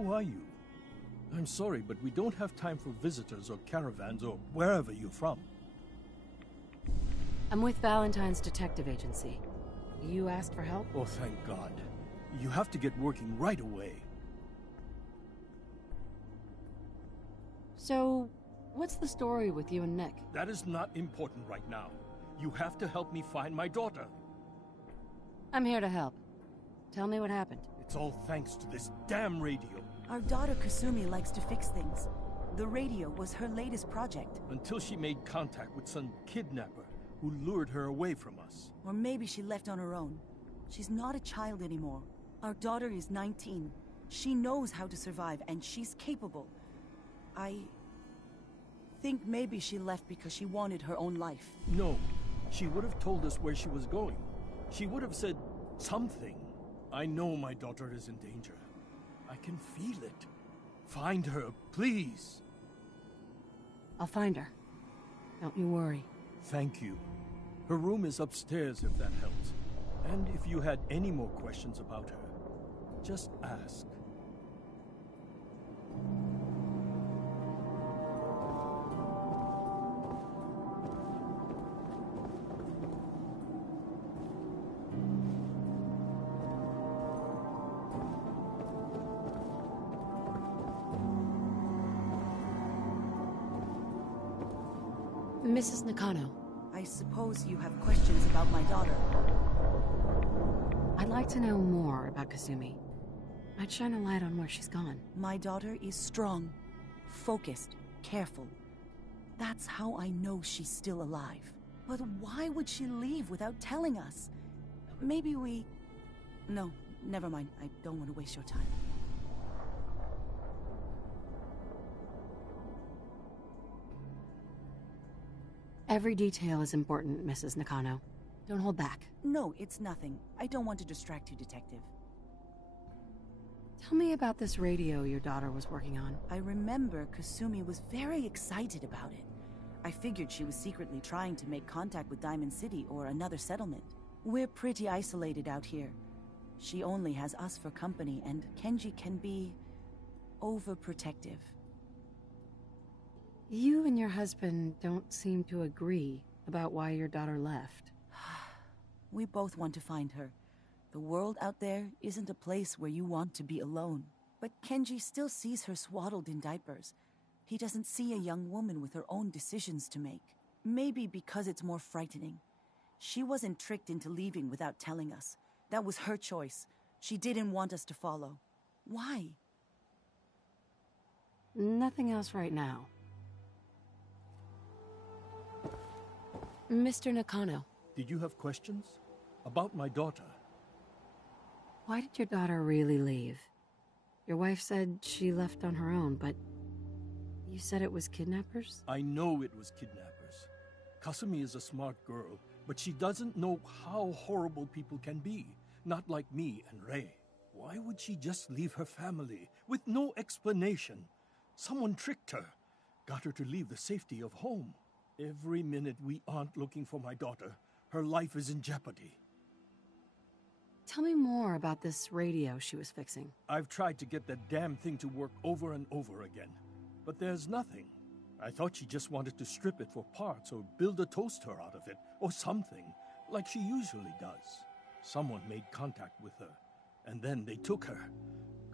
Who are you? I'm sorry, but we don't have time for visitors or caravans or wherever you're from. I'm with Valentine's detective agency. You asked for help? Oh, thank God. You have to get working right away. So, what's the story with you and Nick? That is not important right now. You have to help me find my daughter. I'm here to help. Tell me what happened. It's all thanks to this damn radio. Our daughter Kasumi likes to fix things. The radio was her latest project. Until she made contact with some kidnapper who lured her away from us. Or maybe she left on her own. She's not a child anymore. Our daughter is 19. She knows how to survive, and she's capable. I think maybe she left because she wanted her own life. No, she would have told us where she was going. She would have said something. I know my daughter is in danger. I can feel it. Find her, please. I'll find her. Don't you worry. Thank you. Her room is upstairs if that helps. And if you had any more questions about her, just ask. Mrs. Nakano. I suppose you have questions about my daughter. I'd like to know more about Kasumi. I'd shine a light on where she's gone. My daughter is strong, focused, careful. That's how I know she's still alive. But why would she leave without telling us? Maybe we... No, never mind. I don't want to waste your time. Every detail is important, Mrs. Nakano. Don't hold back. No, it's nothing. I don't want to distract you, Detective. Tell me about this radio your daughter was working on. I remember Kasumi was very excited about it. I figured she was secretly trying to make contact with Diamond City or another settlement. We're pretty isolated out here. She only has us for company, and Kenji can be... overprotective. You and your husband don't seem to agree about why your daughter left. We both want to find her. The world out there isn't a place where you want to be alone. But Kenji still sees her swaddled in diapers. He doesn't see a young woman with her own decisions to make. Maybe because it's more frightening. She wasn't tricked into leaving without telling us. That was her choice. She didn't want us to follow. Why? Nothing else right now. Mr. Nakano. Did you have questions? About my daughter? Why did your daughter really leave? Your wife said she left on her own, but you said it was kidnappers? I know it was kidnappers. Kasumi is a smart girl, but she doesn't know how horrible people can be. Not like me and Rei. Why would she just leave her family with no explanation? Someone tricked her, got her to leave the safety of home. Every minute we aren't looking for my daughter, her life is in jeopardy. Tell me more about this radio she was fixing. I've tried to get that damn thing to work over and over again, but there's nothing. I thought she just wanted to strip it for parts or build a toaster out of it, or something, like she usually does. Someone made contact with her, and then they took her.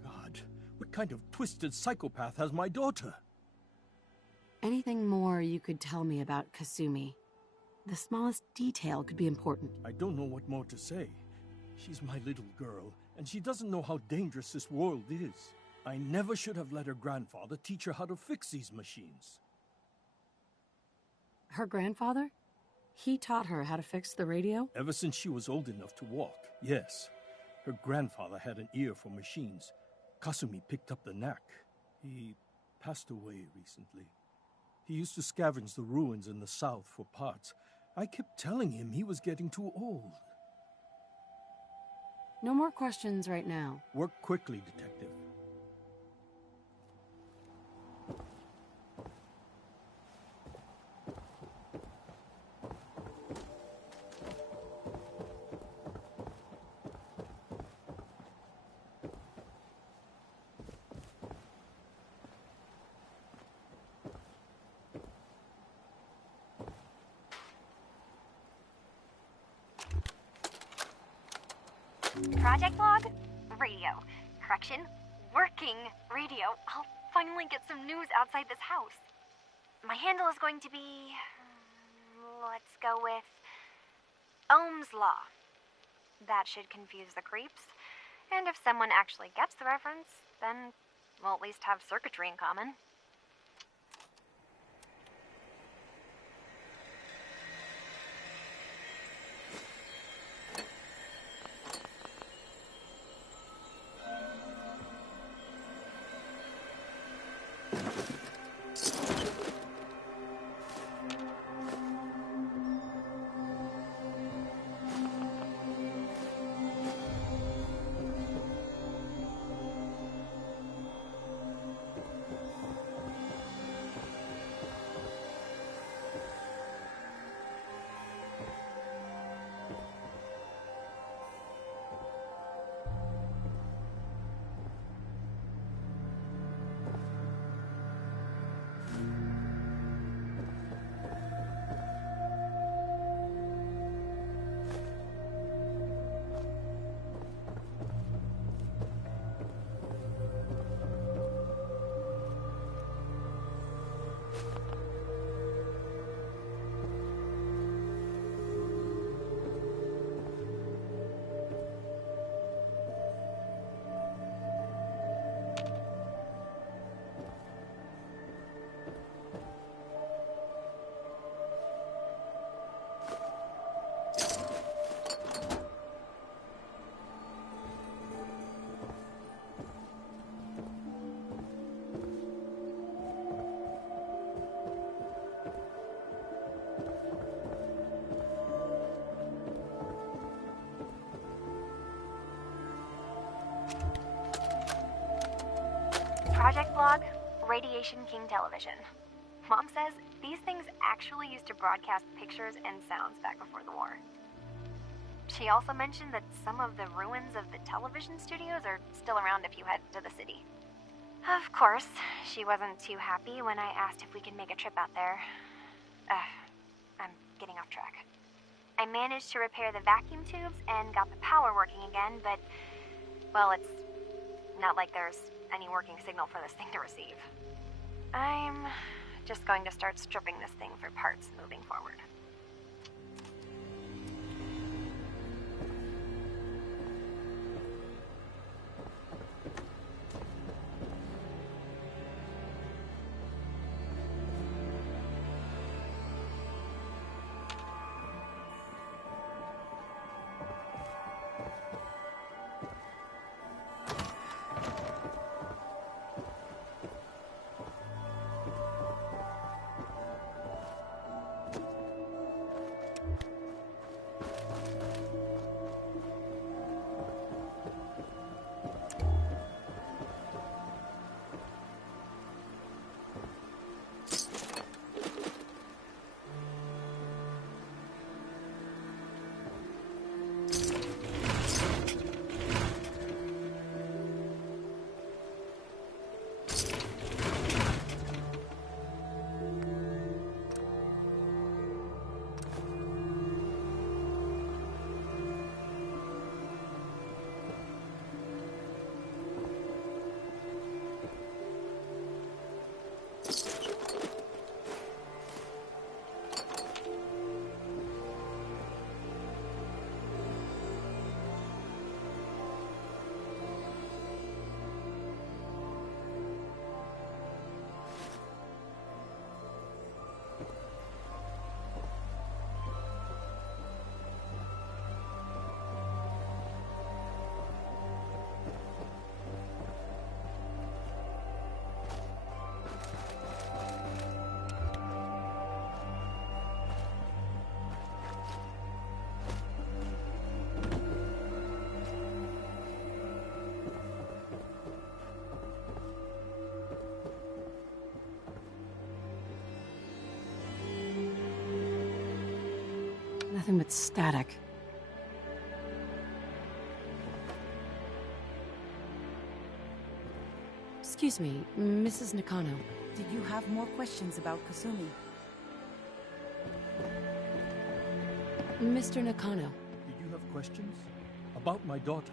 God, what kind of twisted psychopath has my daughter? Anything more you could tell me about Kasumi? The smallest detail could be important. I don't know what more to say. She's my little girl, and she doesn't know how dangerous this world is. I never should have let her grandfather teach her how to fix these machines. Her grandfather? He taught her how to fix the radio? Ever since she was old enough to walk, yes. Her grandfather had an ear for machines. Kasumi picked up the knack. He passed away recently. He used to scavenge the ruins in the south for parts. I kept telling him he was getting too old. No more questions right now. Work quickly, Detective. Project log? Radio. Correction, working radio. I'll finally get some news outside this house. My handle is going to be... let's go with... Ohm's Law. That should confuse the creeps. And if someone actually gets the reference, then we'll at least have circuitry in common. Project Blog, Radiation King Television. Mom says these things actually used to broadcast pictures and sounds back before the war. She also mentioned that some of the ruins of the television studios are still around if you head to the city. Of course, she wasn't too happy when I asked if we could make a trip out there. I'm getting off track. I managed to repair the vacuum tubes and got the power working again, but, well, it's not like there's any working signal for this thing to receive. I'm just going to start stripping this thing for parts moving forward. Nothing but static. Excuse me, Mrs. Nakano. Did you have more questions about Kasumi? Mr. Nakano. Did you have questions? about my daughter.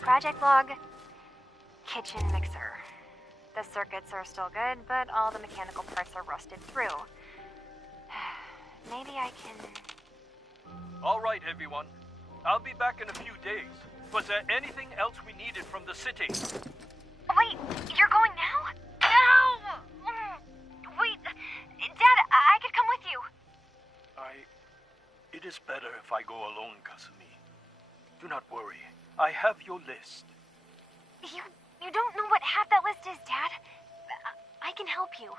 Project log, kitchen mixer. The circuits are still good, but all the mechanical parts are rusted through. Maybe I can... All right, everyone. I'll be back in a few days. Was there anything else we needed from the city? Wait, you're going now? No! Wait, Dad, I could come with you. It is better if I go alone, Kasumi. Do not worry. I have your list. You don't know what half that list is, Dad. I can help you.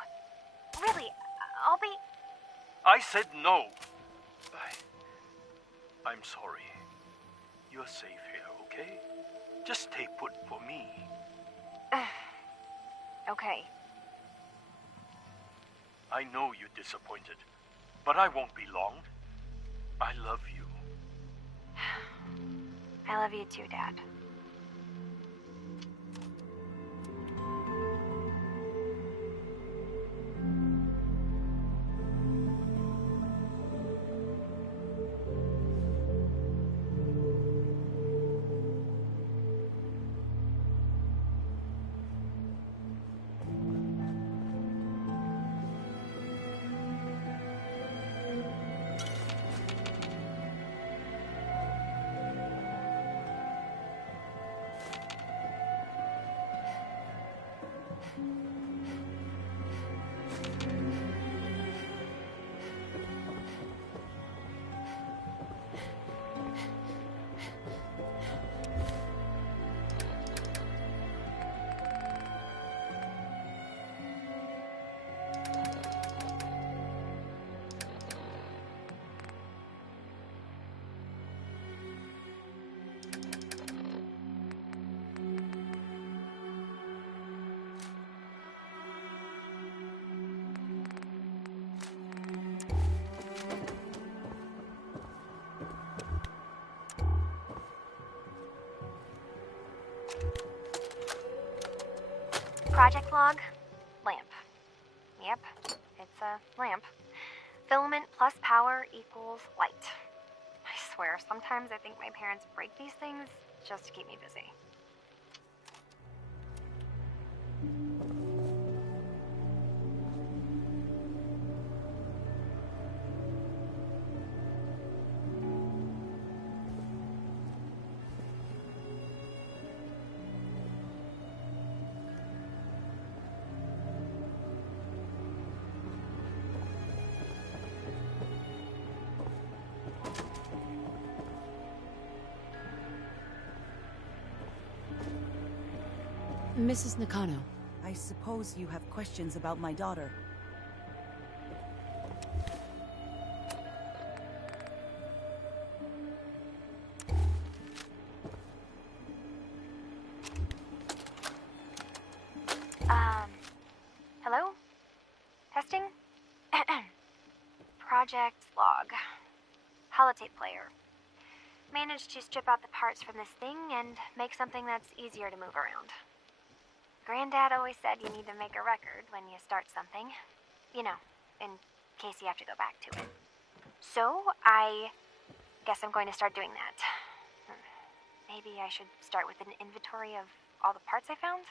Really, I'll be... I said no. I'm sorry. You're safe here, okay? Just stay put for me. Okay. I know you're disappointed, but I won't be long. I love you. I love you too, Dad. Project log, lamp. Yep, it's a lamp. Filament plus power equals light. I swear, sometimes I think my parents break these things just to keep me busy. Mrs. Nakano. I suppose you have questions about my daughter. Hello? Testing? Project Log. Holotape player. Managed to strip out the parts from this thing and make something that's easier to move around. Granddad always said you need to make a record when you start something. You know, in case you have to go back to it. So, I guess I'm going to start doing that. Maybe I should start with an inventory of all the parts I found?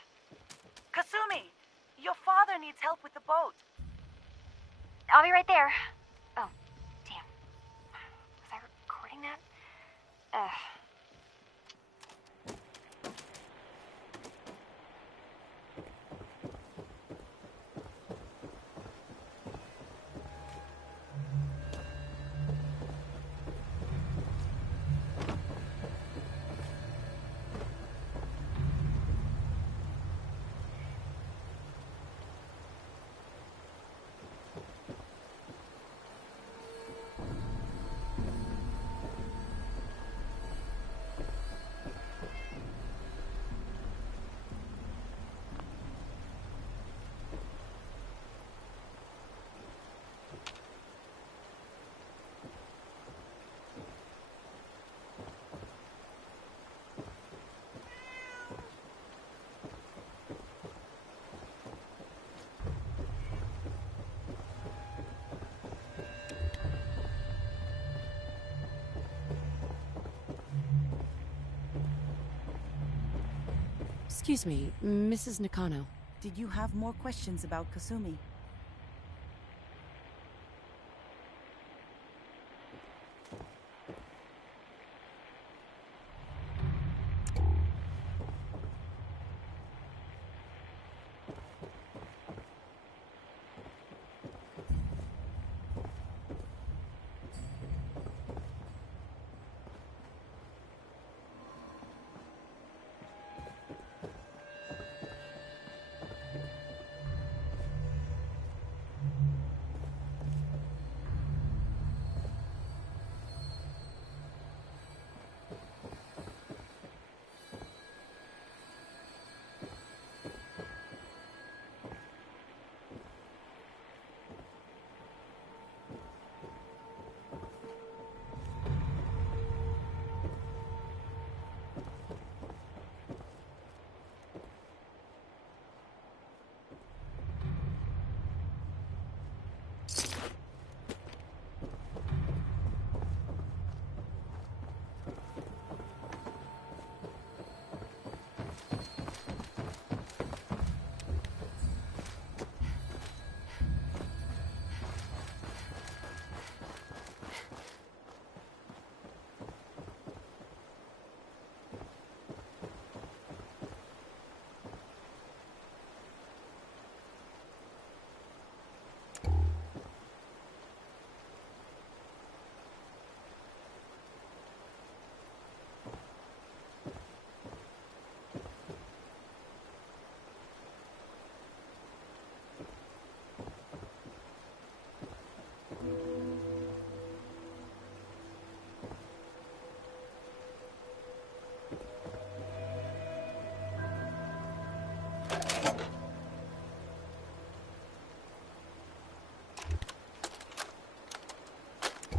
Kasumi! Your father needs help with the boat. I'll be right there. Oh, damn. Was I recording that? Ugh. Excuse me, Mrs. Nakano. Did you have more questions about Kasumi?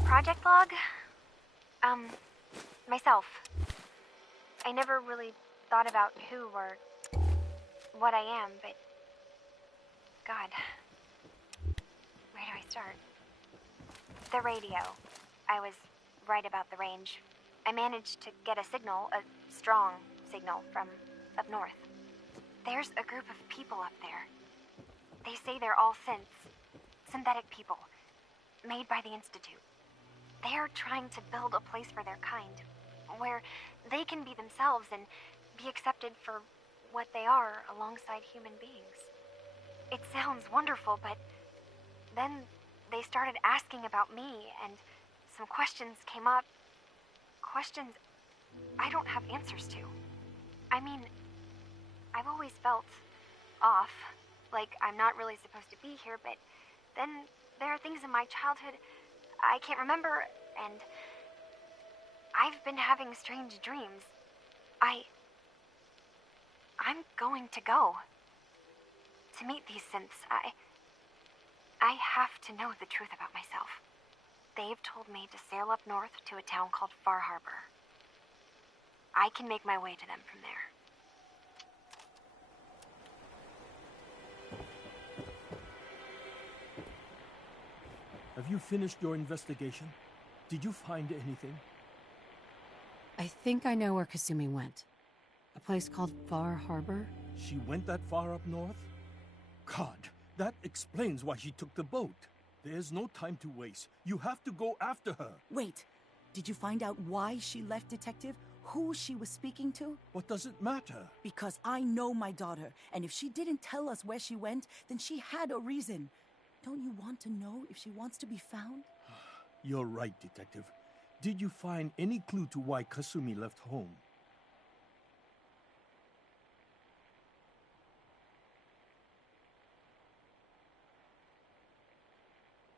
Project Log? Myself. I never really thought about who or what I am, but... God. Where do I start? The radio. I was right about the range. I managed to get a signal, a strong signal, from up north. There's a group of people up there. They say they're all synths. Synthetic people. Made by the Institute. They're trying to build a place for their kind, where they can be themselves and be accepted for what they are alongside human beings. It sounds wonderful, but then they started asking about me, and some questions came up. Questions I don't have answers to. I mean, I've always felt off, like I'm not really supposed to be here, but then there are things in my childhood I can't remember, and I've been having strange dreams. I'm going to go. To meet these synths, I have to know the truth about myself. They've told me to sail up north to a town called Far Harbor. I can make my way to them from there. Have you finished your investigation? Did you find anything? I think I know where Kasumi went. A place called Far Harbor? She went that far up north? God, that explains why she took the boat. There's no time to waste. You have to go after her. Wait, did you find out why she left, Detective? Who she was speaking to? What does it matter? Because I know my daughter, and if she didn't tell us where she went, then she had a reason. Don't you want to know if she wants to be found? You're right, Detective. Did you find any clue to why Kasumi left home?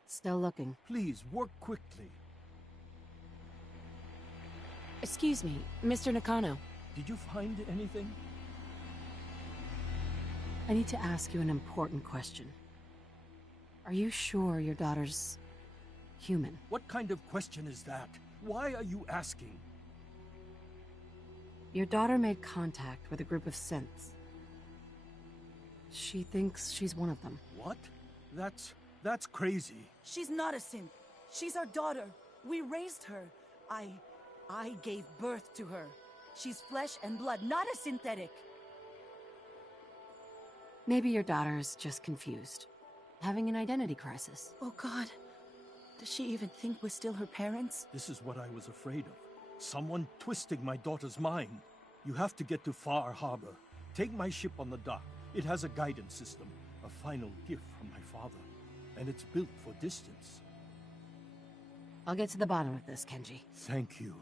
Still looking. Please, work quickly. Excuse me, Mr. Nakano. Did you find anything? I need to ask you an important question. Are you sure your daughter's human? What kind of question is that? Why are you asking? Your daughter made contact with a group of synths. She thinks she's one of them. What? That's crazy. She's not a synth. She's our daughter. We raised her. I gave birth to her. She's flesh and blood, not a synthetic. Maybe your daughter is just confused. Having an identity crisis. Oh God. Does she even think we're still her parents? This is what I was afraid of. Someone twisting my daughter's mind. You have to get to Far Harbor. Take my ship on the dock. It has a guidance system. A final gift from my father. And it's built for distance. I'll get to the bottom of this, Kenji. Thank you.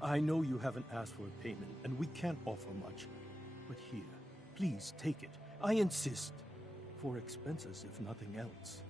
I know you haven't asked for a payment, and we can't offer much. But here, please take it. I insist. For expenses, if nothing else.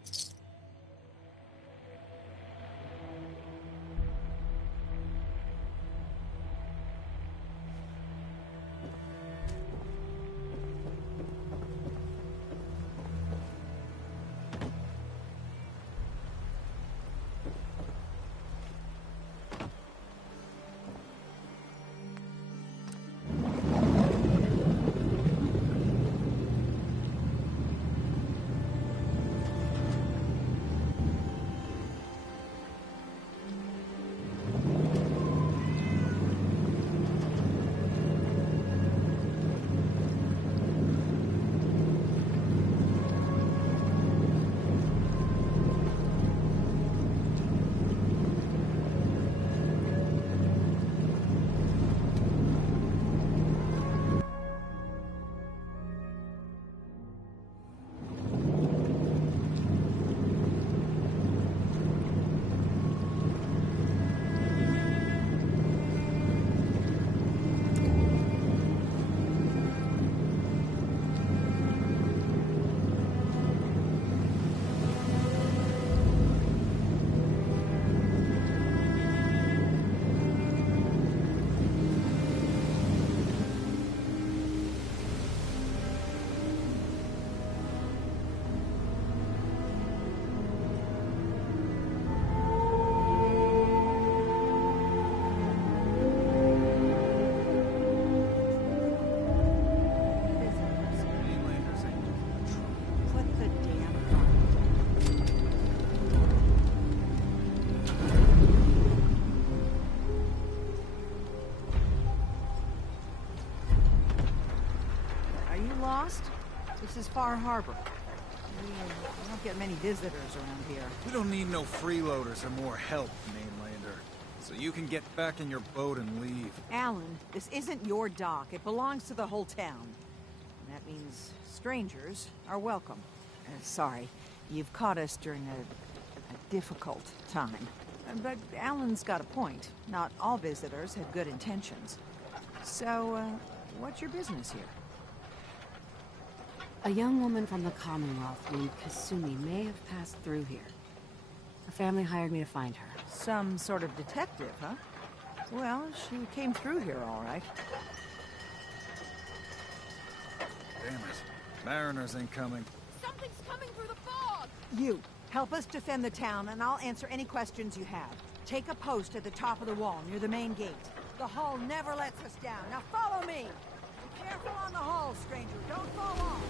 This is Far Harbor. We don't get many visitors around here. We don't need no freeloaders or more help, mainlander. So you can get back in your boat and leave. Alan, this isn't your dock. It belongs to the whole town. And that means strangers are welcome. Sorry, you've caught us during a difficult time. But Alan's got a point. Not all visitors have good intentions. So, what's your business here? A young woman from the Commonwealth named Kasumi may have passed through here. Her family hired me to find her. Some sort of detective, huh? Well, she came through here all right. Damn it. Mariners incoming. Something's coming through the fog! You, help us defend the town, and I'll answer any questions you have. Take a post at the top of the wall, near the main gate. The hull never lets us down. Now follow me! Be careful on the hull, stranger. Don't fall off.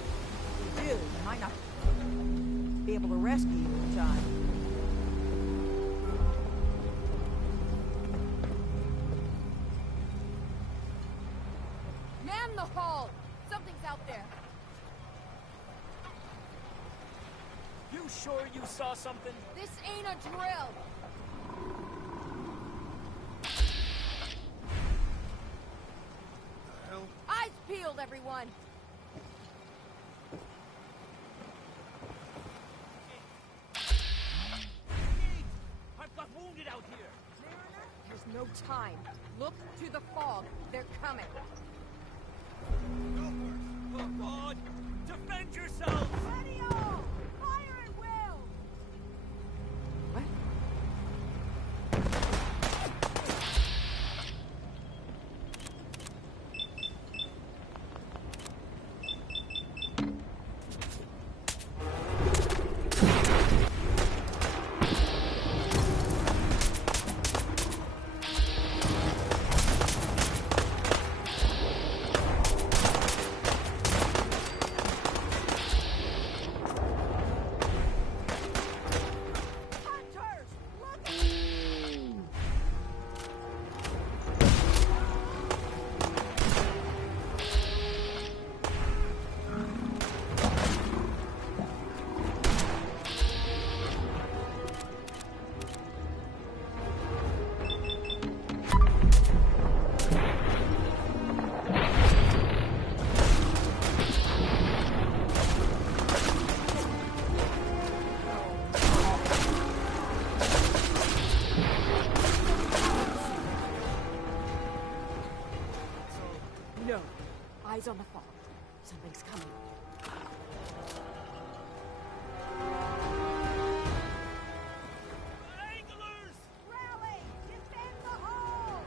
If you do, we might not be able to rescue you in time. Man the hull! Something's out there. You sure you saw something? This ain't a drill! Hell? Eyes peeled, everyone! I've got wounded out here! There's no time. Look to the fog. They're coming. Oh God! Defend yourselves! Ready all! Fire at will! What? Hunters! Look! No. Eyes on the fog. Something's coming. Anglers! Rally! Defend the hull!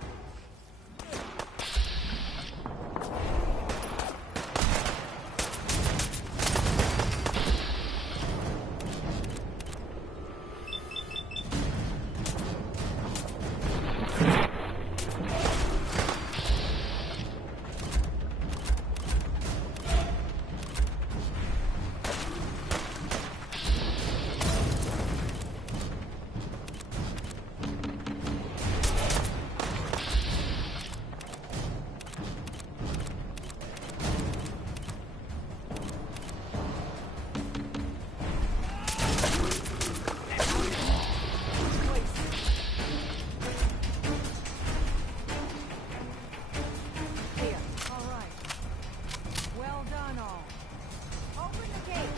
Here. All right. Well done, all. Open the gate.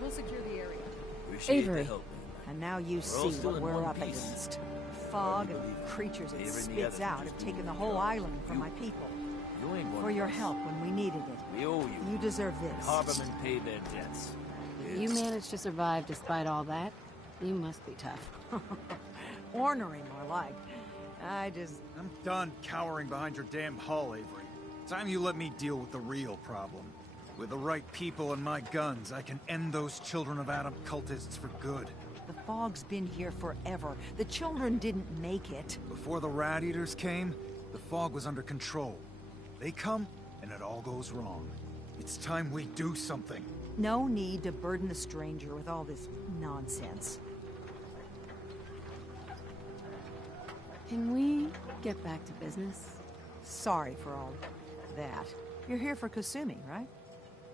We'll secure the area. Appreciate Avery. the help, And now you all see still what in we're one up piece. against. The fog Hardly and believe creatures it Avery and the spits others out just have doing taken the their whole job. island from You- my people. You ain't one For of your us. help when we needed it. We owe you. You deserve this. Harbormen paid their debts. You managed to survive despite all that. You must be tough. Ornery, more like. I'm done cowering behind your damn hull, Avery. Time you let me deal with the real problem. With the right people and my guns, I can end those Children of Adam cultists for good. The fog's been here forever. The children didn't make it. Before the Rat Eaters came, the fog was under control. They come, and it all goes wrong. It's time we do something. No need to burden the stranger with all this nonsense. Can we get back to business? Sorry for all that. You're here for Kasumi, right?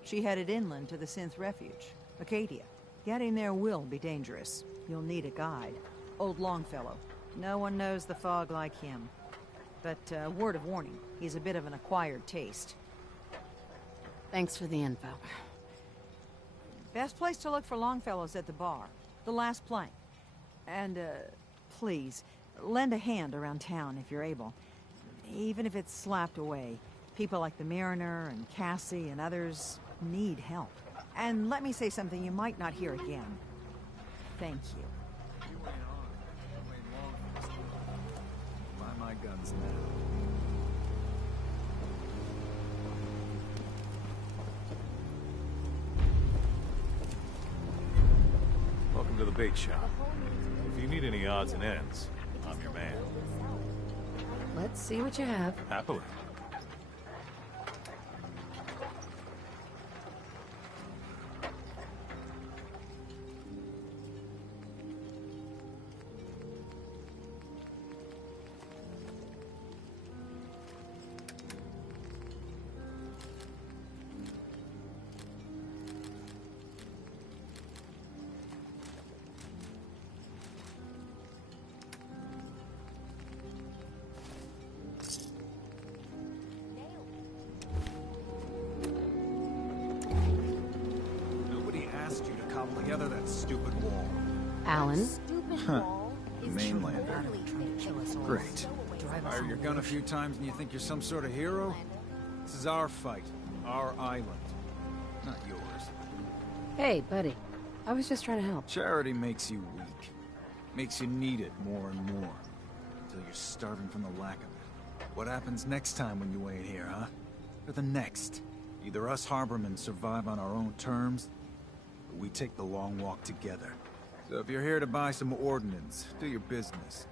She headed inland to the Synth Refuge, Acadia. Getting there will be dangerous. You'll need a guide. Old Longfellow. No one knows the fog like him. But, word of warning, he's a bit of an acquired taste. Thanks for the info. Best place to look for Longfellow's at the bar. The last plank. And, please, lend a hand around town if you're able. Even if it's slapped away. People like the Mariner and Cassie and others need help. And let me say something you might not hear again. Thank you. You ain't on. You ain't long for this world. Buy my guns now. Welcome to the bait shop. If you need any odds and ends, I'm your man. Let's see what you have. Happily. Nobody asked you to cobble together that stupid wall. Alan? Huh. Mainlander. Great. Fire your gun a few times and you think you're some sort of hero? This is our fight. Our island. Not yours. Hey, buddy. I was just trying to help. Charity makes you weak. Makes you need it more and more. Until you're starving from the lack of it. What happens next time when you ain't here, huh? Or the next? Either us Harbormen survive on our own terms, or we take the long walk together. So if you're here to buy some ordnance, do your business.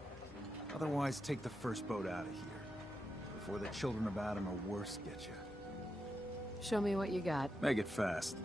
Otherwise, take the first boat out of here. Before the children of Adam or worse get you. Show me what you got. Make it fast.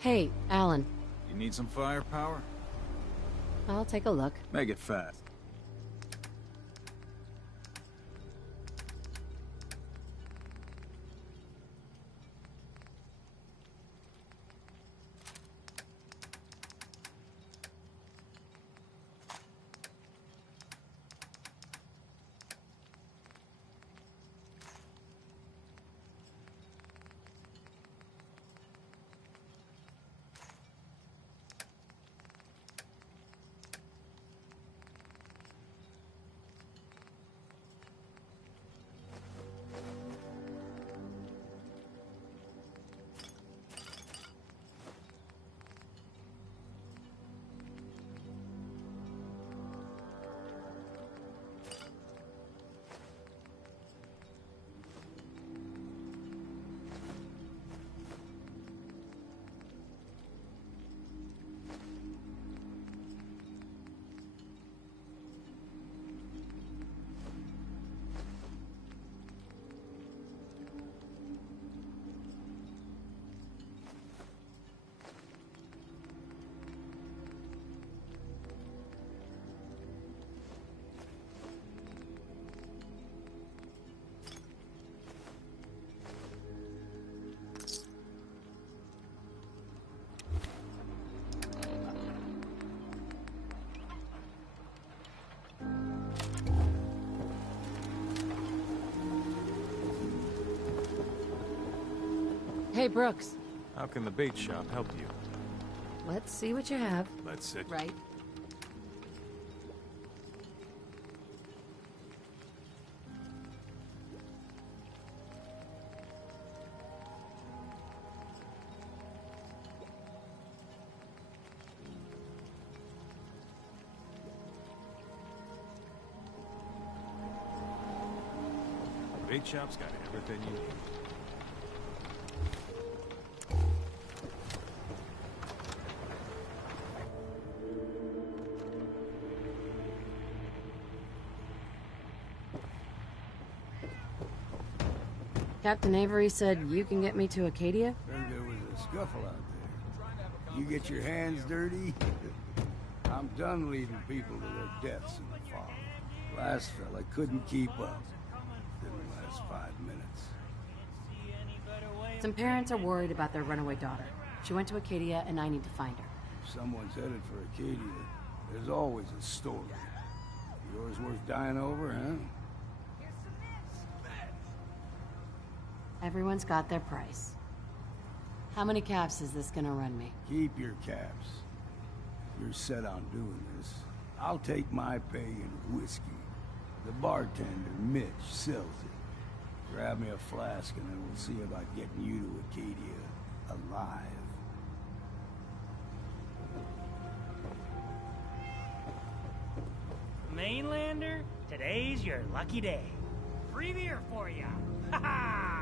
Hey, Alan. You need some firepower? I'll take a look. Make it fast. Hey, Brooks. How can the bait shop help you? Let's see what you have. Let's sit. Right. The bait shop's got everything you need. Captain Avery said you can get me to Acadia? Heard there was a scuffle out there. You get your hands dirty? I'm done leading people to their deaths in the fog. Last fella couldn't keep up. Didn't last 5 minutes. Some parents are worried about their runaway daughter. She went to Acadia, and I need to find her. If someone's headed for Acadia, there's always a story. Yours worth dying over, huh? Everyone's got their price. How many caps is this gonna run me? Keep your caps. If you're set on doing this, I'll take my pay in whiskey. The bartender, Mitch, sells it. Grab me a flask and then we'll see about getting you to Acadia alive. Mainlander, today's your lucky day. Free beer for ya. Ha ha!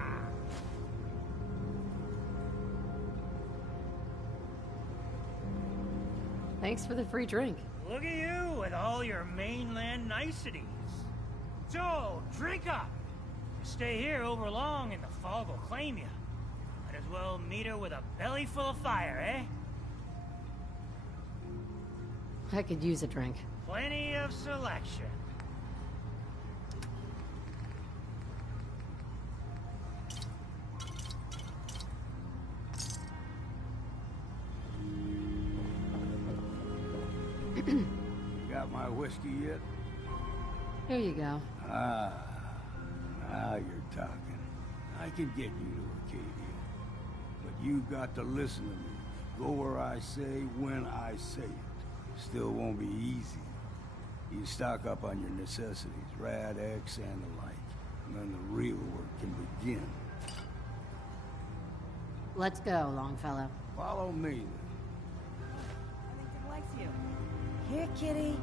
Thanks for the free drink. Look at you with all your mainland niceties. So, drink up. You stay here over long and the fog will claim you. Might as well meet her with a belly full of fire, eh? I could use a drink. Plenty of selection. Got my whiskey yet? Here you go. Ah, now you're talking. I can get you to Acadia. But you got to listen to me. Go where I say, when I say it. Still won't be easy. You stock up on your necessities, Rad X and the like. And then the real work can begin. Let's go, Longfellow. Follow me, then. Ellington likes you. Here, kitty.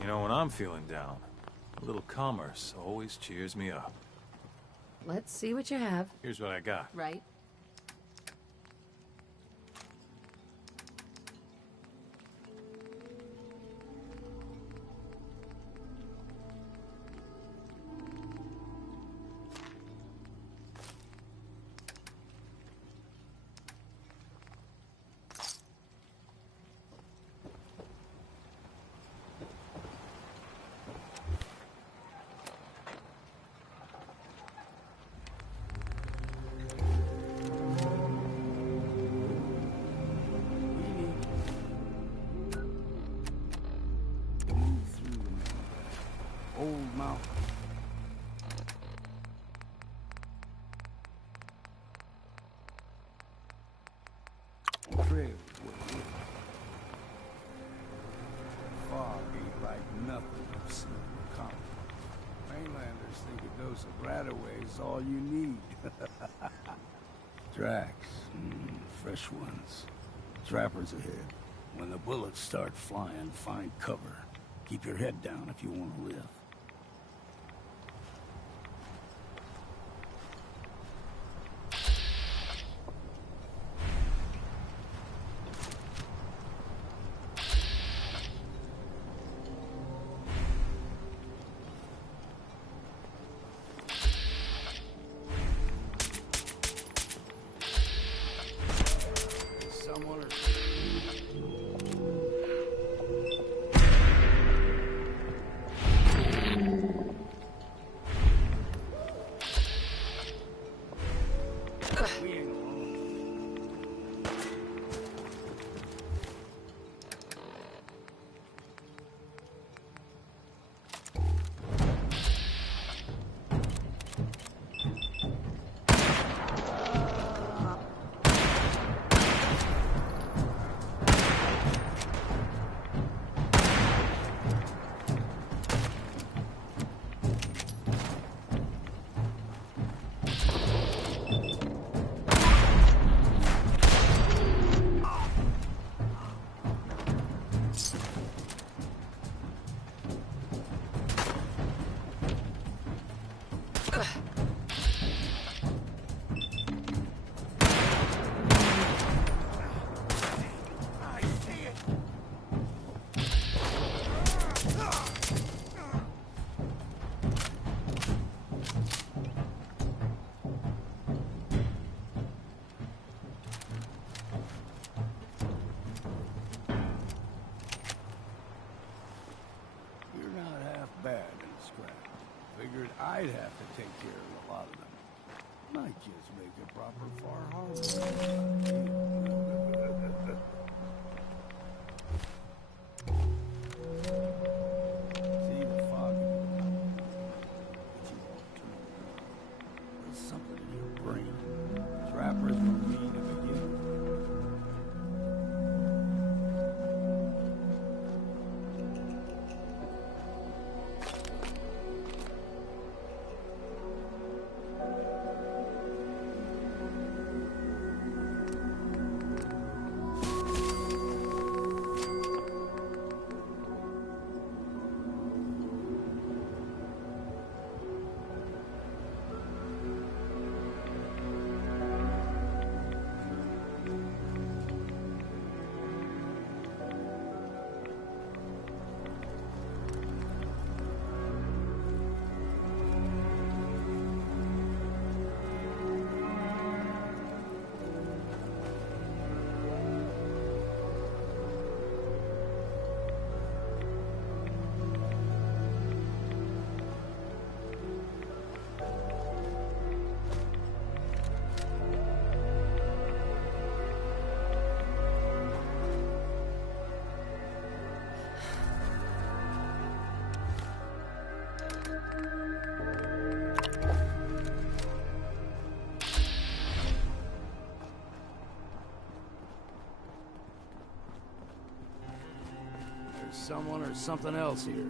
You know, when I'm feeling down, a little commerce always cheers me up. Let's see what you have. Here's what I got. Right. Old Mountain. Trail fog ain't like nothing I've seen in Compton. Mainlanders think a dose of Radaway is all you need. Tracks, fresh ones. Trappers ahead. When the bullets start flying, find cover. Keep your head down if you want to live. Someone or... We ain't alone. Bad in a scrap. Figured I'd have to take care of a lot of them. Might just make a proper Far Harbor. See the fog in your mouth. But you won't turn around. There's something in your brain. Trappers were mean to begin with. Someone or something else here.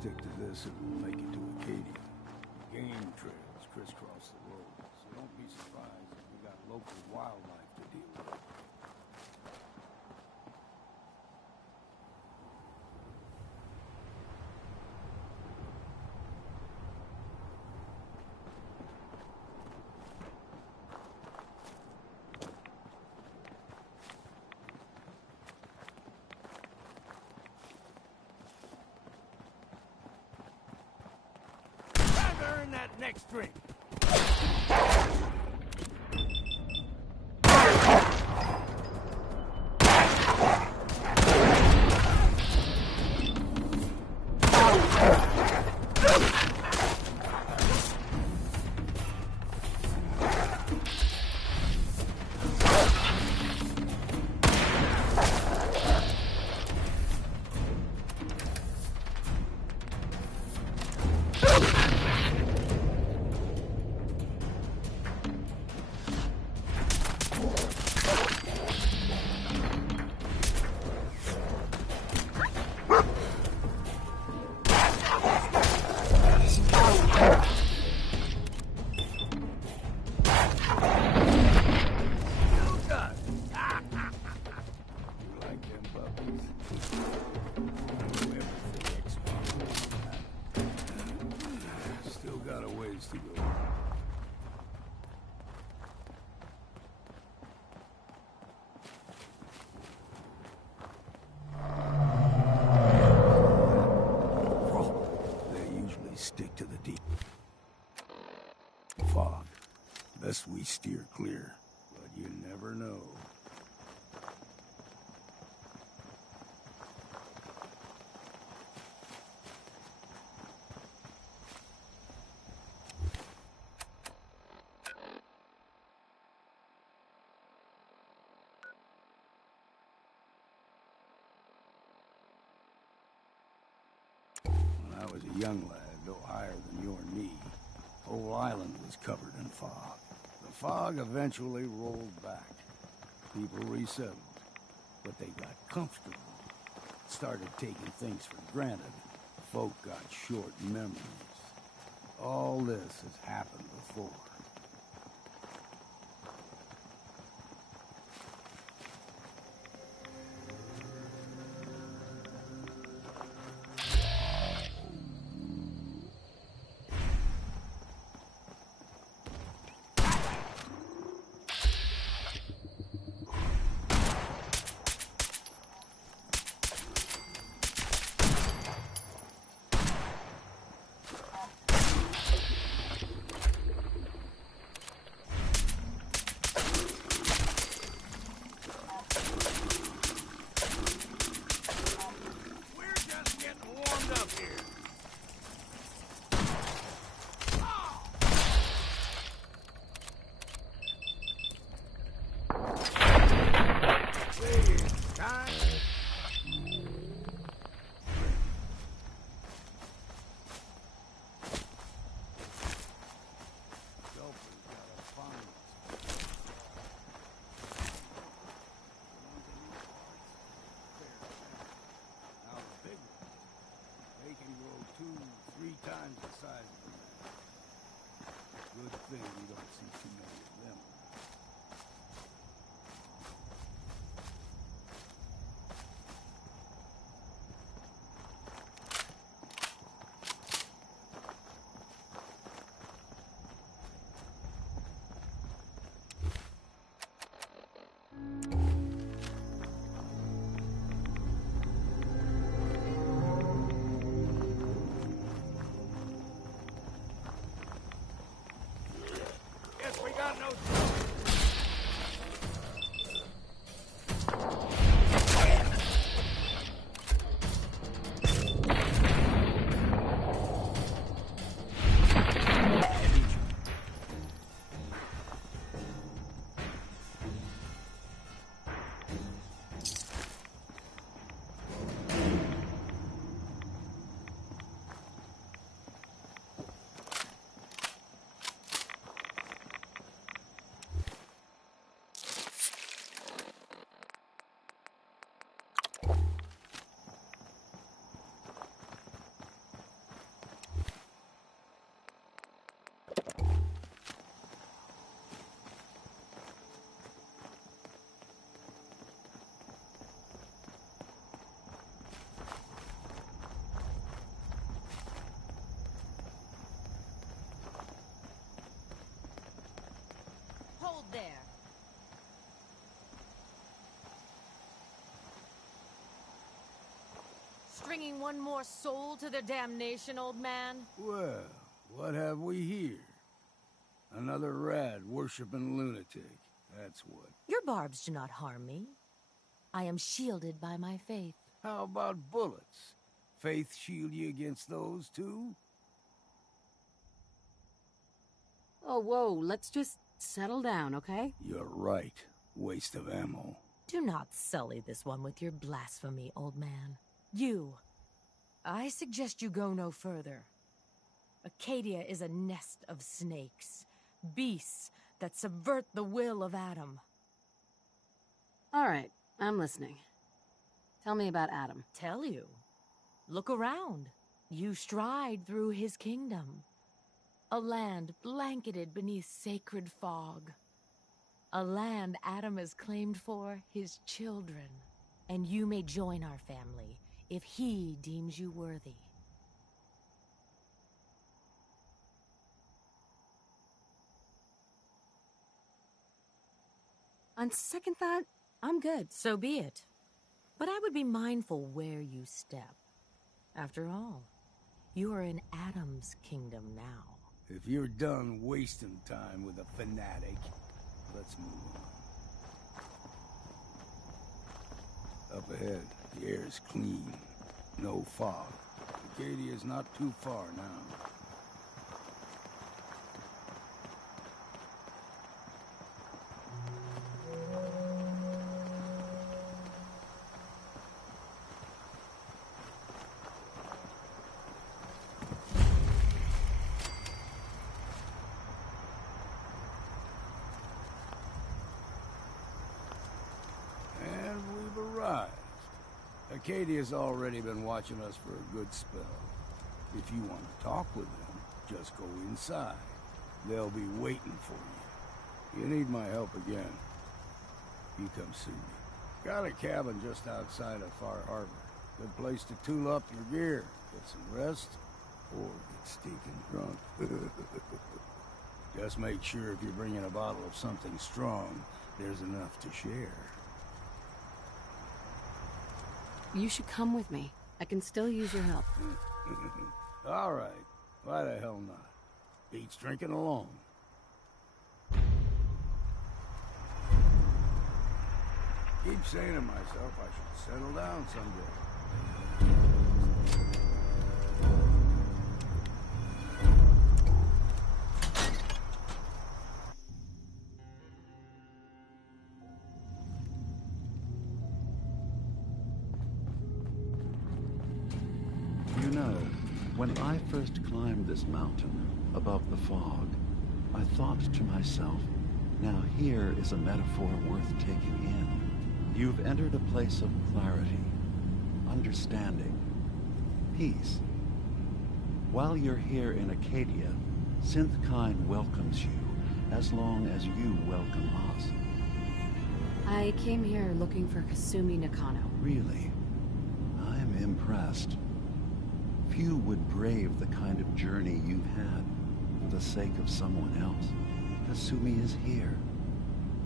stick to this and we'll make it to Acadia. Game trails crisscross the road, so don't be surprised if we got local wildlife to deal with. Earn that next drink. Still got a ways to go. They usually stick to the deep fog. Best we steer clear, but you never know. When I was a young lad, no higher than you or me, whole island was covered in fog. The fog eventually rolled back. People resettled, but they got comfortable. Started taking things for granted. Folk got short memories. All this has happened before. Times the size of the man. Good thing we don't see too many of them. there. Stringing one more soul to their damnation, old man? Well, what have we here? Another rad-worshipping lunatic, that's what. Your barbs do not harm me. I am shielded by my faith. How about bullets? Faith shield you against those, too? Oh, whoa, let's just settle down, okay? You're right. Waste of ammo. Do not sully this one with your blasphemy, old man. You. I suggest you go no further. Acadia is a nest of snakes. Beasts that subvert the will of Adam. All right, I'm listening. Tell me about Adam. Tell you? Look around. You stride through his kingdom. A land blanketed beneath sacred fog. A land Adam has claimed for his children. And you may join our family if he deems you worthy. On second thought, I'm good. So be it. But I would be mindful where you step. After all, you are in Adam's kingdom now. If you're done wasting time with a fanatic, let's move on. Up ahead, the air's clean. No fog. Acadia's not too far now. Acadia's already been watching us for a good spell. If you want to talk with them, just go inside. They'll be waiting for you. You need my help again, you come see me. Got a cabin just outside of Far Harbor. Good place to tool up your gear, get some rest, or get stinking drunk. Just make sure if you're bringing a bottle of something strong, there's enough to share. You should come with me. I can still use your help. All right. Why the hell not? Beats drinking alone. Keep saying to myself I should settle down someday. When I first climbed this mountain above the fog, I thought to myself, now here is a metaphor worth taking in. You've entered a place of clarity, understanding, peace. While you're here in Acadia, Synthkind welcomes you as long as you welcome us. I came here looking for Kasumi Nakano. Really? I'm impressed. Few would brave the kind of journey you've had for the sake of someone else. Kasumi is here.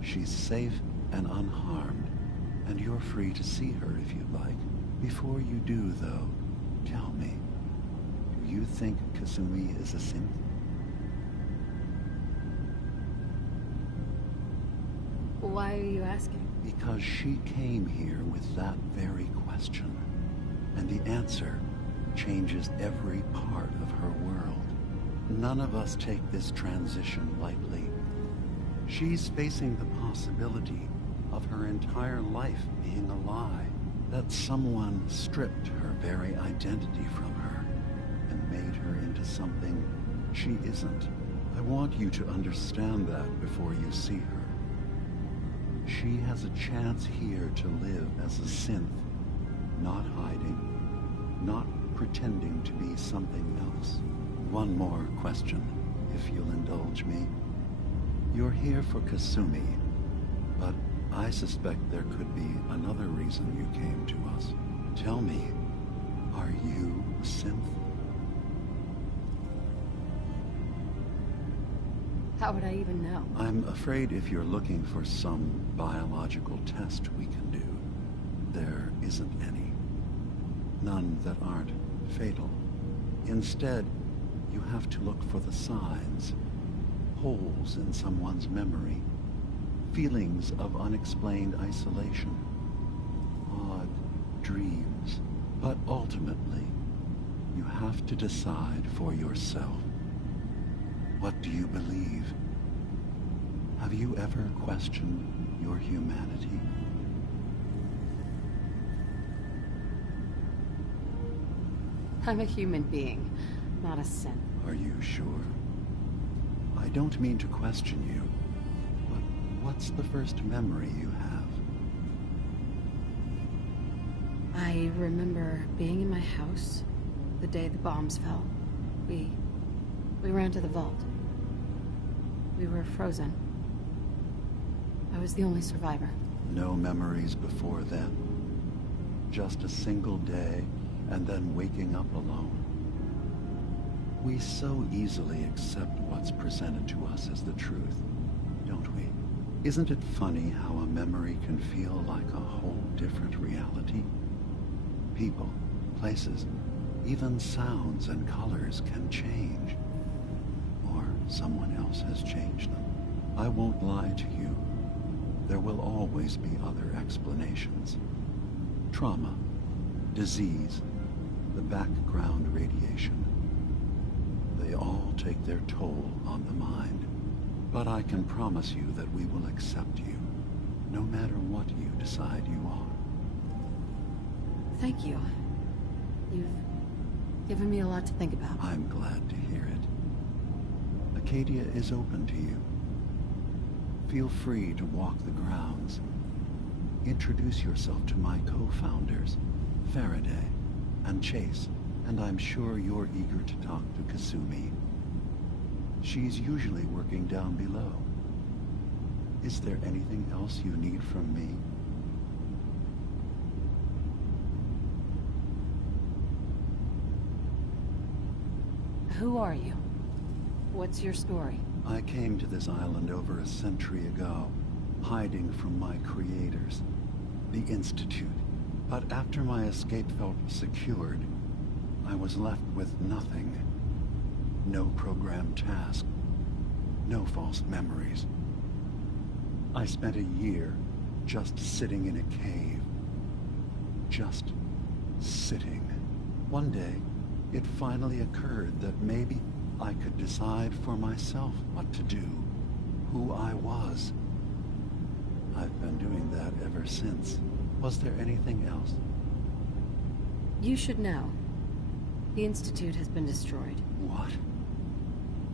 She's safe and unharmed, and you're free to see her if you'd like. Before you do, though, tell me, do you think Kasumi is a synth? Why are you asking? Because she came here with that very question, and the answer changes every part of her world. None of us take this transition lightly. She's facing the possibility of her entire life being a lie, that someone stripped her very identity from her and made her into something she isn't. I want you to understand that before you see her. She has a chance here to live as a synth, not hiding, not pretending to be something else. One more question, if you'll indulge me. You're here for Kasumi, but I suspect there could be another reason you came to us. Tell me, are you a synth? How would I even know? I'm afraid if you're looking for some biological test we can do, there isn't any. None that aren't fatal. Instead, you have to look for the signs. Holes in someone's memory. Feelings of unexplained isolation. Odd dreams. But ultimately, you have to decide for yourself. What do you believe? Have you ever questioned your humanity? I'm a human being, not a synth. Are you sure? I don't mean to question you, but what's the first memory you have? I remember being in my house the day the bombs fell. We ran to the vault. We were frozen. I was the only survivor. No memories before then. Just a single day, and then waking up alone. We so easily accept what's presented to us as the truth, don't we? Isn't it funny how a memory can feel like a whole different reality? People, places, even sounds and colors can change. Or someone else has changed them. I won't lie to you. There will always be other explanations. Trauma, disease, the background radiation. They all take their toll on the mind. But I can promise you that we will accept you, no matter what you decide you are. Thank you. You've given me a lot to think about. I'm glad to hear it. Acadia is open to you. Feel free to walk the grounds. Introduce yourself to my co-founders, Faraday and Chase, and I'm sure you're eager to talk to Kasumi. She's usually working down below. Is there anything else you need from me? Who are you? What's your story? I came to this island over a century ago, hiding from my creators, the Institute. But after my escape felt secured, I was left with nothing. No programmed task. No false memories. I spent a year just sitting in a cave. Just sitting. One day, it finally occurred that maybe I could decide for myself what to do, who I was. I've been doing that ever since. Was there anything else? You should know. The Institute has been destroyed. What?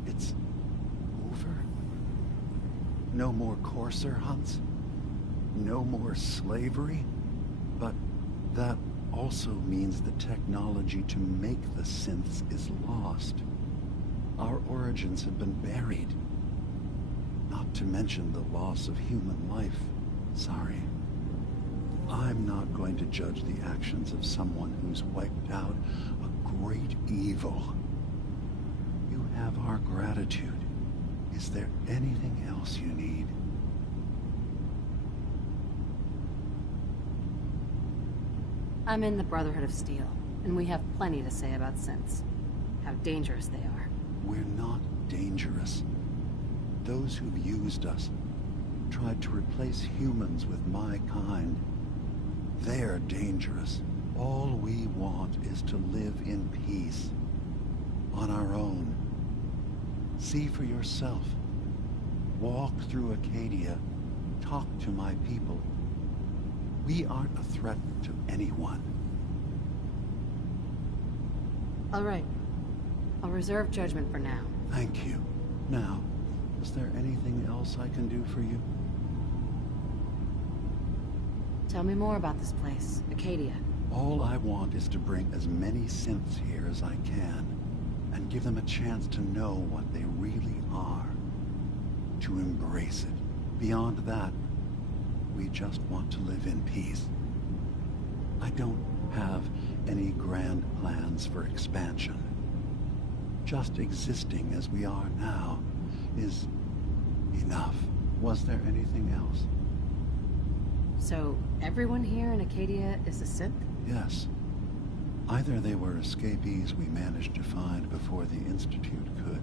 It's over? No more courser hunts? No more slavery? But that also means the technology to make the synths is lost. Our origins have been buried. Not to mention the loss of human life. Sorry. I'm not going to judge the actions of someone who's wiped out a great evil. You have our gratitude. Is there anything else you need? I'm in the Brotherhood of Steel, and we have plenty to say about synths. How dangerous they are. We're not dangerous. Those who've used us, tried to replace humans with my kind, they're dangerous. All we want is to live in peace. On our own. See for yourself. Walk through Acadia. Talk to my people. We aren't a threat to anyone. All right. I'll reserve judgment for now. Thank you. Now, is there anything else I can do for you? Tell me more about this place, Acadia. All I want is to bring as many synths here as I can, and give them a chance to know what they really are. To embrace it. Beyond that, we just want to live in peace. I don't have any grand plans for expansion. Just existing as we are now is Enough. Was there anything else? So, everyone here in Acadia is a synth? Yes. Either they were escapees we managed to find before the Institute could,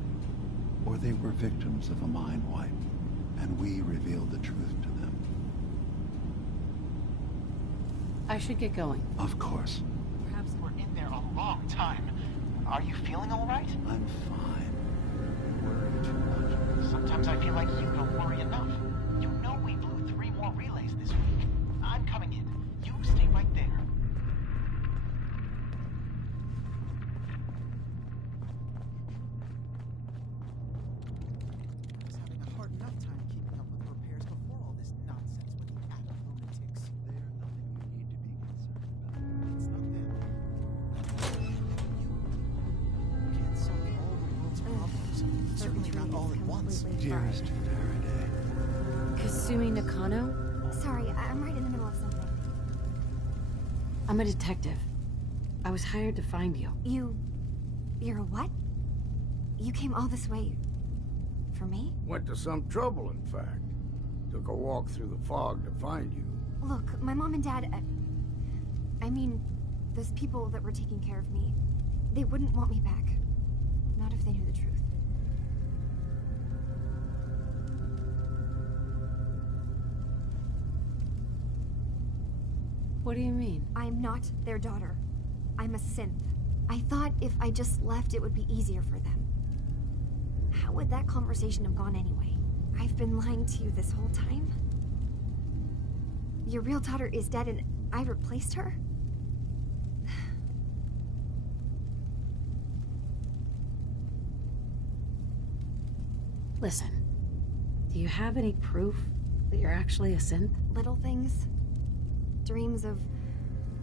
or they were victims of a mind wipe, and we revealed the truth to them. I should get going. Of course. Perhaps we're in there a long time. Are you feeling all right? I'm fine. You worry too much. Sometimes I feel like you don't worry enough. You know we blew 3 more relays this week. I'm coming in. You stay right there. Dearest Faraday. Kasumi Nakano? Sorry, I'm right in the middle of something. I'm a detective. I was hired to find you. You're a what? You came all this way... for me? Went to some trouble, in fact. Took a walk through the fog to find you. Look, my mom and dad... I mean, those people that were taking care of me, they wouldn't want me back. Not if they knew the truth. What do you mean? I'm not their daughter. I'm a synth. I thought if I just left, it would be easier for them. How would that conversation have gone anyway? I've been lying to you this whole time? Your real daughter is dead and I replaced her? Listen, do you have any proof that you're actually a synth? Little things. Dreams of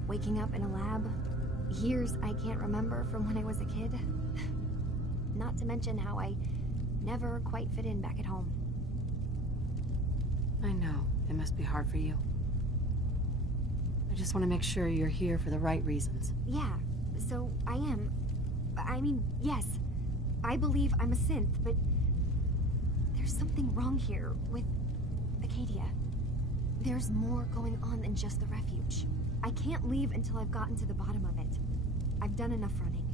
waking up in a lab. Years I can't remember from when I was a kid. Not to mention how I never quite fit in back at home. I know. It must be hard for you. I just want to make sure you're here for the right reasons. Yeah, so I am. I mean, yes. I believe I'm a synth, but... there's something wrong here with Acadia. There's more going on than just the refuge. I can't leave until I've gotten to the bottom of it. I've done enough running.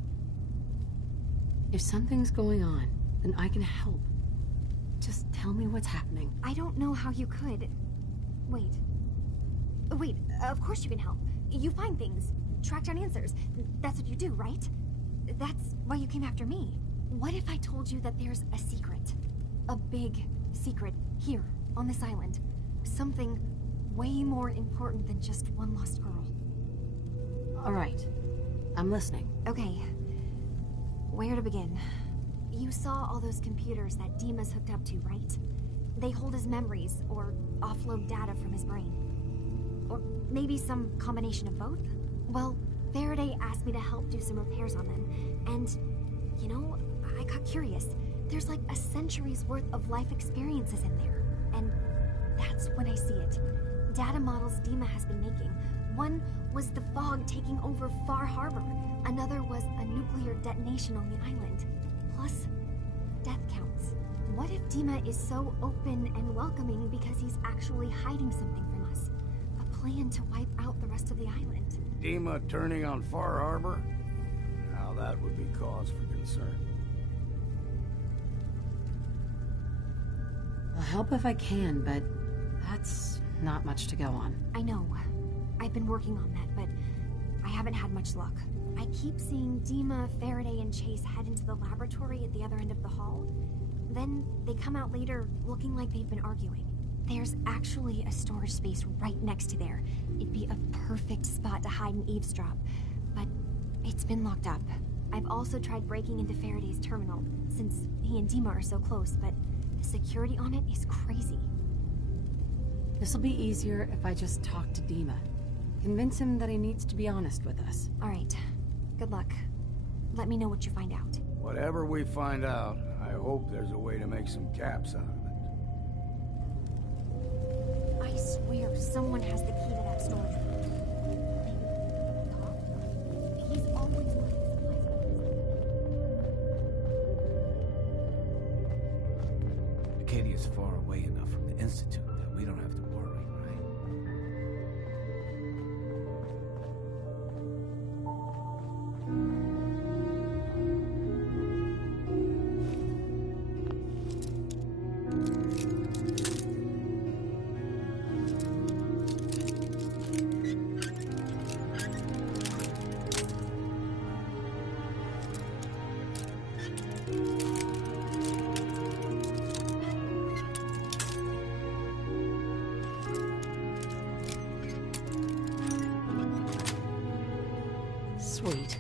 If something's going on, then I can help. Just tell me what's happening. I don't know how you could. Wait. Wait, of course you can help. You find things, track down answers. That's what you do, right? That's why you came after me. What if I told you that there's a secret? A big secret here, on this island. Something way more important than just one lost girl. All right. I'm listening. Okay. Where to begin? You saw all those computers that Dima's hooked up to, right? They hold his memories, or offload data from his brain. Or maybe some combination of both? Well, Faraday asked me to help do some repairs on them, and, you know, I got curious. There's like a century's worth of life experiences in there, and that's when I see it. Data models Dima has been making. One was the fog taking over Far Harbor. Another was a nuclear detonation on the island. Plus, death counts. What if Dima is so open and welcoming because he's actually hiding something from us? A plan to wipe out the rest of the island. Dima turning on Far Harbor? Now that would be cause for concern. I'll help if I can, but that's not much to go on. I know. I've been working on that, but I haven't had much luck. I keep seeing Dima, Faraday, and Chase head into the laboratory at the other end of the hall. Then they come out later looking like they've been arguing. There's actually a storage space right next to there. It'd be a perfect spot to hide and eavesdrop, but it's been locked up. I've also tried breaking into Faraday's terminal, since he and Dima are so close, but the security on it is crazy. This'll be easier if I just talk to Dima. Convince him that he needs to be honest with us. All right. Good luck. Let me know what you find out. Whatever we find out, I hope there's a way to make some caps out of it. I swear someone has the key to that storage room. Maybe. He's always like Acadia's far away enough from the Institute that we don't have to worry, right? Sweet.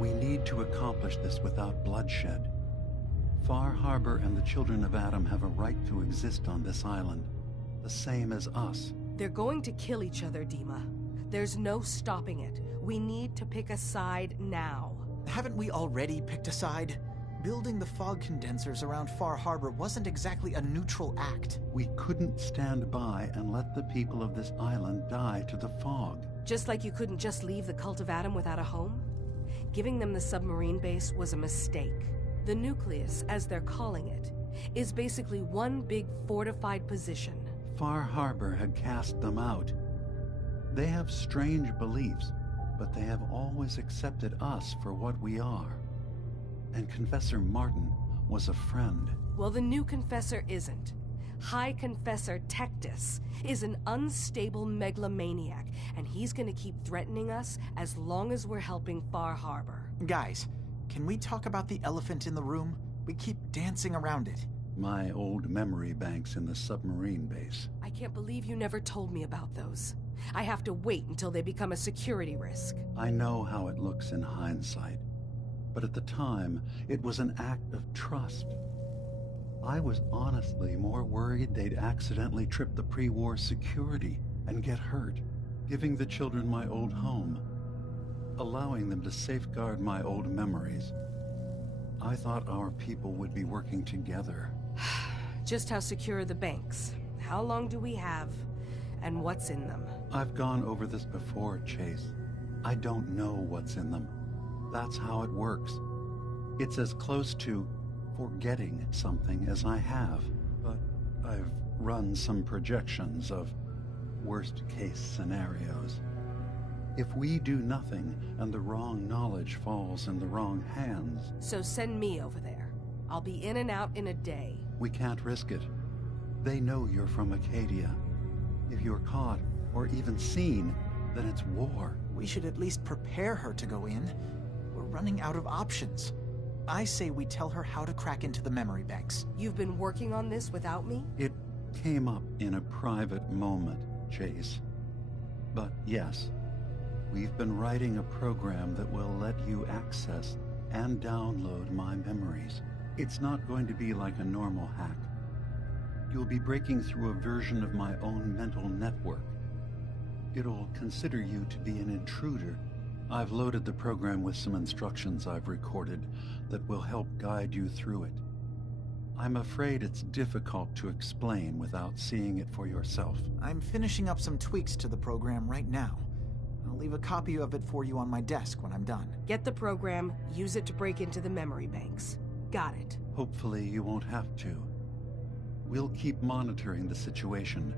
We need to accomplish this without bloodshed. Far Harbor and the children of Adam have a right to exist on this island, the same as us. They're going to kill each other, Dima. There's no stopping it. We need to pick a side now. Haven't we already picked a side? Building the fog condensers around Far Harbor wasn't exactly a neutral act. We couldn't stand by and let the people of this island die to the fog. Just like you couldn't just leave the Cult of Adam without a home? Giving them the submarine base was a mistake. The nucleus, as they're calling it, is basically one big fortified position. Far Harbor had cast them out. They have strange beliefs, but they have always accepted us for what we are. And Confessor Martin was a friend. Well, the new Confessor isn't. High Confessor Tectus is an unstable megalomaniac, and he's gonna keep threatening us as long as we're helping Far Harbor. Guys, can we talk about the elephant in the room? We keep dancing around it. My old memory banks in the submarine base. I can't believe you never told me about those. I have to wait until they become a security risk. I know how it looks in hindsight, but at the time, it was an act of trust. I was honestly more worried they'd accidentally trip the pre-war security and get hurt, giving the children my old home, allowing them to safeguard my old memories. I thought our people would be working together. Just how secure are the banks? How long do we have? And what's in them? I've gone over this before, Chase. I don't know what's in them. That's how it works. It's as close to forgetting something as I have, but I've run some projections of worst-case scenarios. If we do nothing and the wrong knowledge falls in the wrong hands... So send me over there. I'll be in and out in a day. We can't risk it. They know you're from Acadia. If you're caught, or even seen, then it's war. We should at least prepare her to go in. We're running out of options. I say we tell her how to crack into the memory banks. You've been working on this without me? It came up in a private moment, Chase. But yes, we've been writing a program that will let you access and download my memories. It's not going to be like a normal hack. You'll be breaking through a version of my own mental network. It'll consider you to be an intruder. I've loaded the program with some instructions I've recorded that will help guide you through it. I'm afraid it's difficult to explain without seeing it for yourself. I'm finishing up some tweaks to the program right now. I'll leave a copy of it for you on my desk when I'm done. Get the program, use it to break into the memory banks. Got it. Hopefully you won't have to. We'll keep monitoring the situation.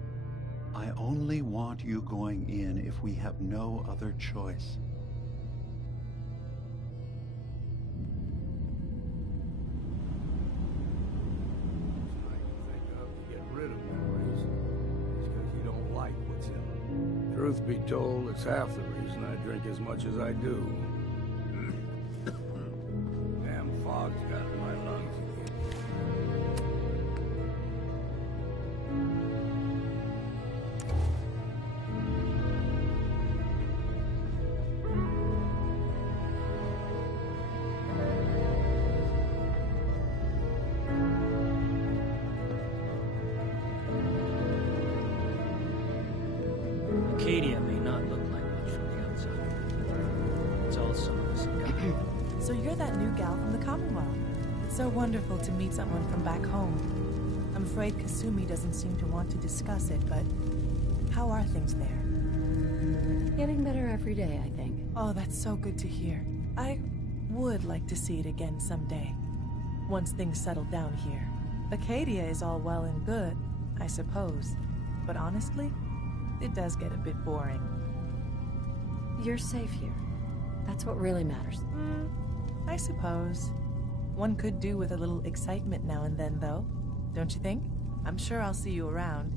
I only want you going in if we have no other choice. Truth be told, it's half the reason I drink as much as I do. Damn fog's got in my lungs again. gal from the Commonwealth. It's so wonderful to meet someone from back home. I'm afraid Kasumi doesn't seem to want to discuss it, but how are things there? Getting better every day, I think. Oh, that's so good to hear. I would like to see it again someday, once things settle down here. Acadia is all well and good, I suppose, but honestly, it does get a bit boring. You're safe here. That's what really matters. I suppose. One could do with a little excitement now and then, though. Don't you think? I'm sure I'll see you around.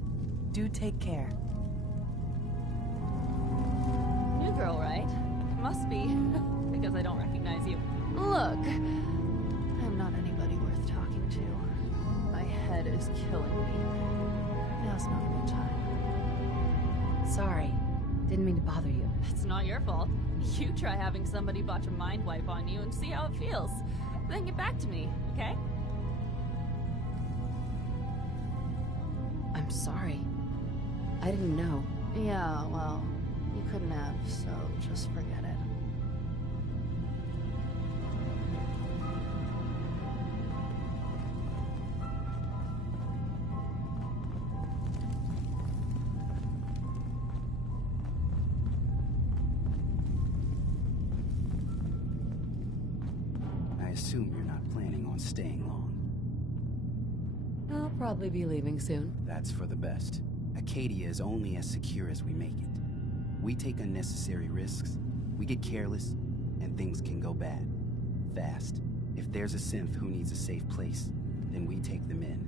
Do take care. New girl, right? Must be, because I don't recognize you. Look, I'm not anybody worth talking to. My head is killing me. Now's not a good time. Sorry. Didn't mean to bother you. It's not your fault. You try having somebody botch a mind wipe on you and see how it feels. Then get back to me, okay? I'm sorry. I didn't know. Yeah, well, you couldn't have, so just forget it. I assume you're not planning on staying long. I'll probably be leaving soon. That's for the best. Acadia is only as secure as we make it. We take unnecessary risks, we get careless, and things can go bad. Fast. If there's a synth who needs a safe place, then we take them in.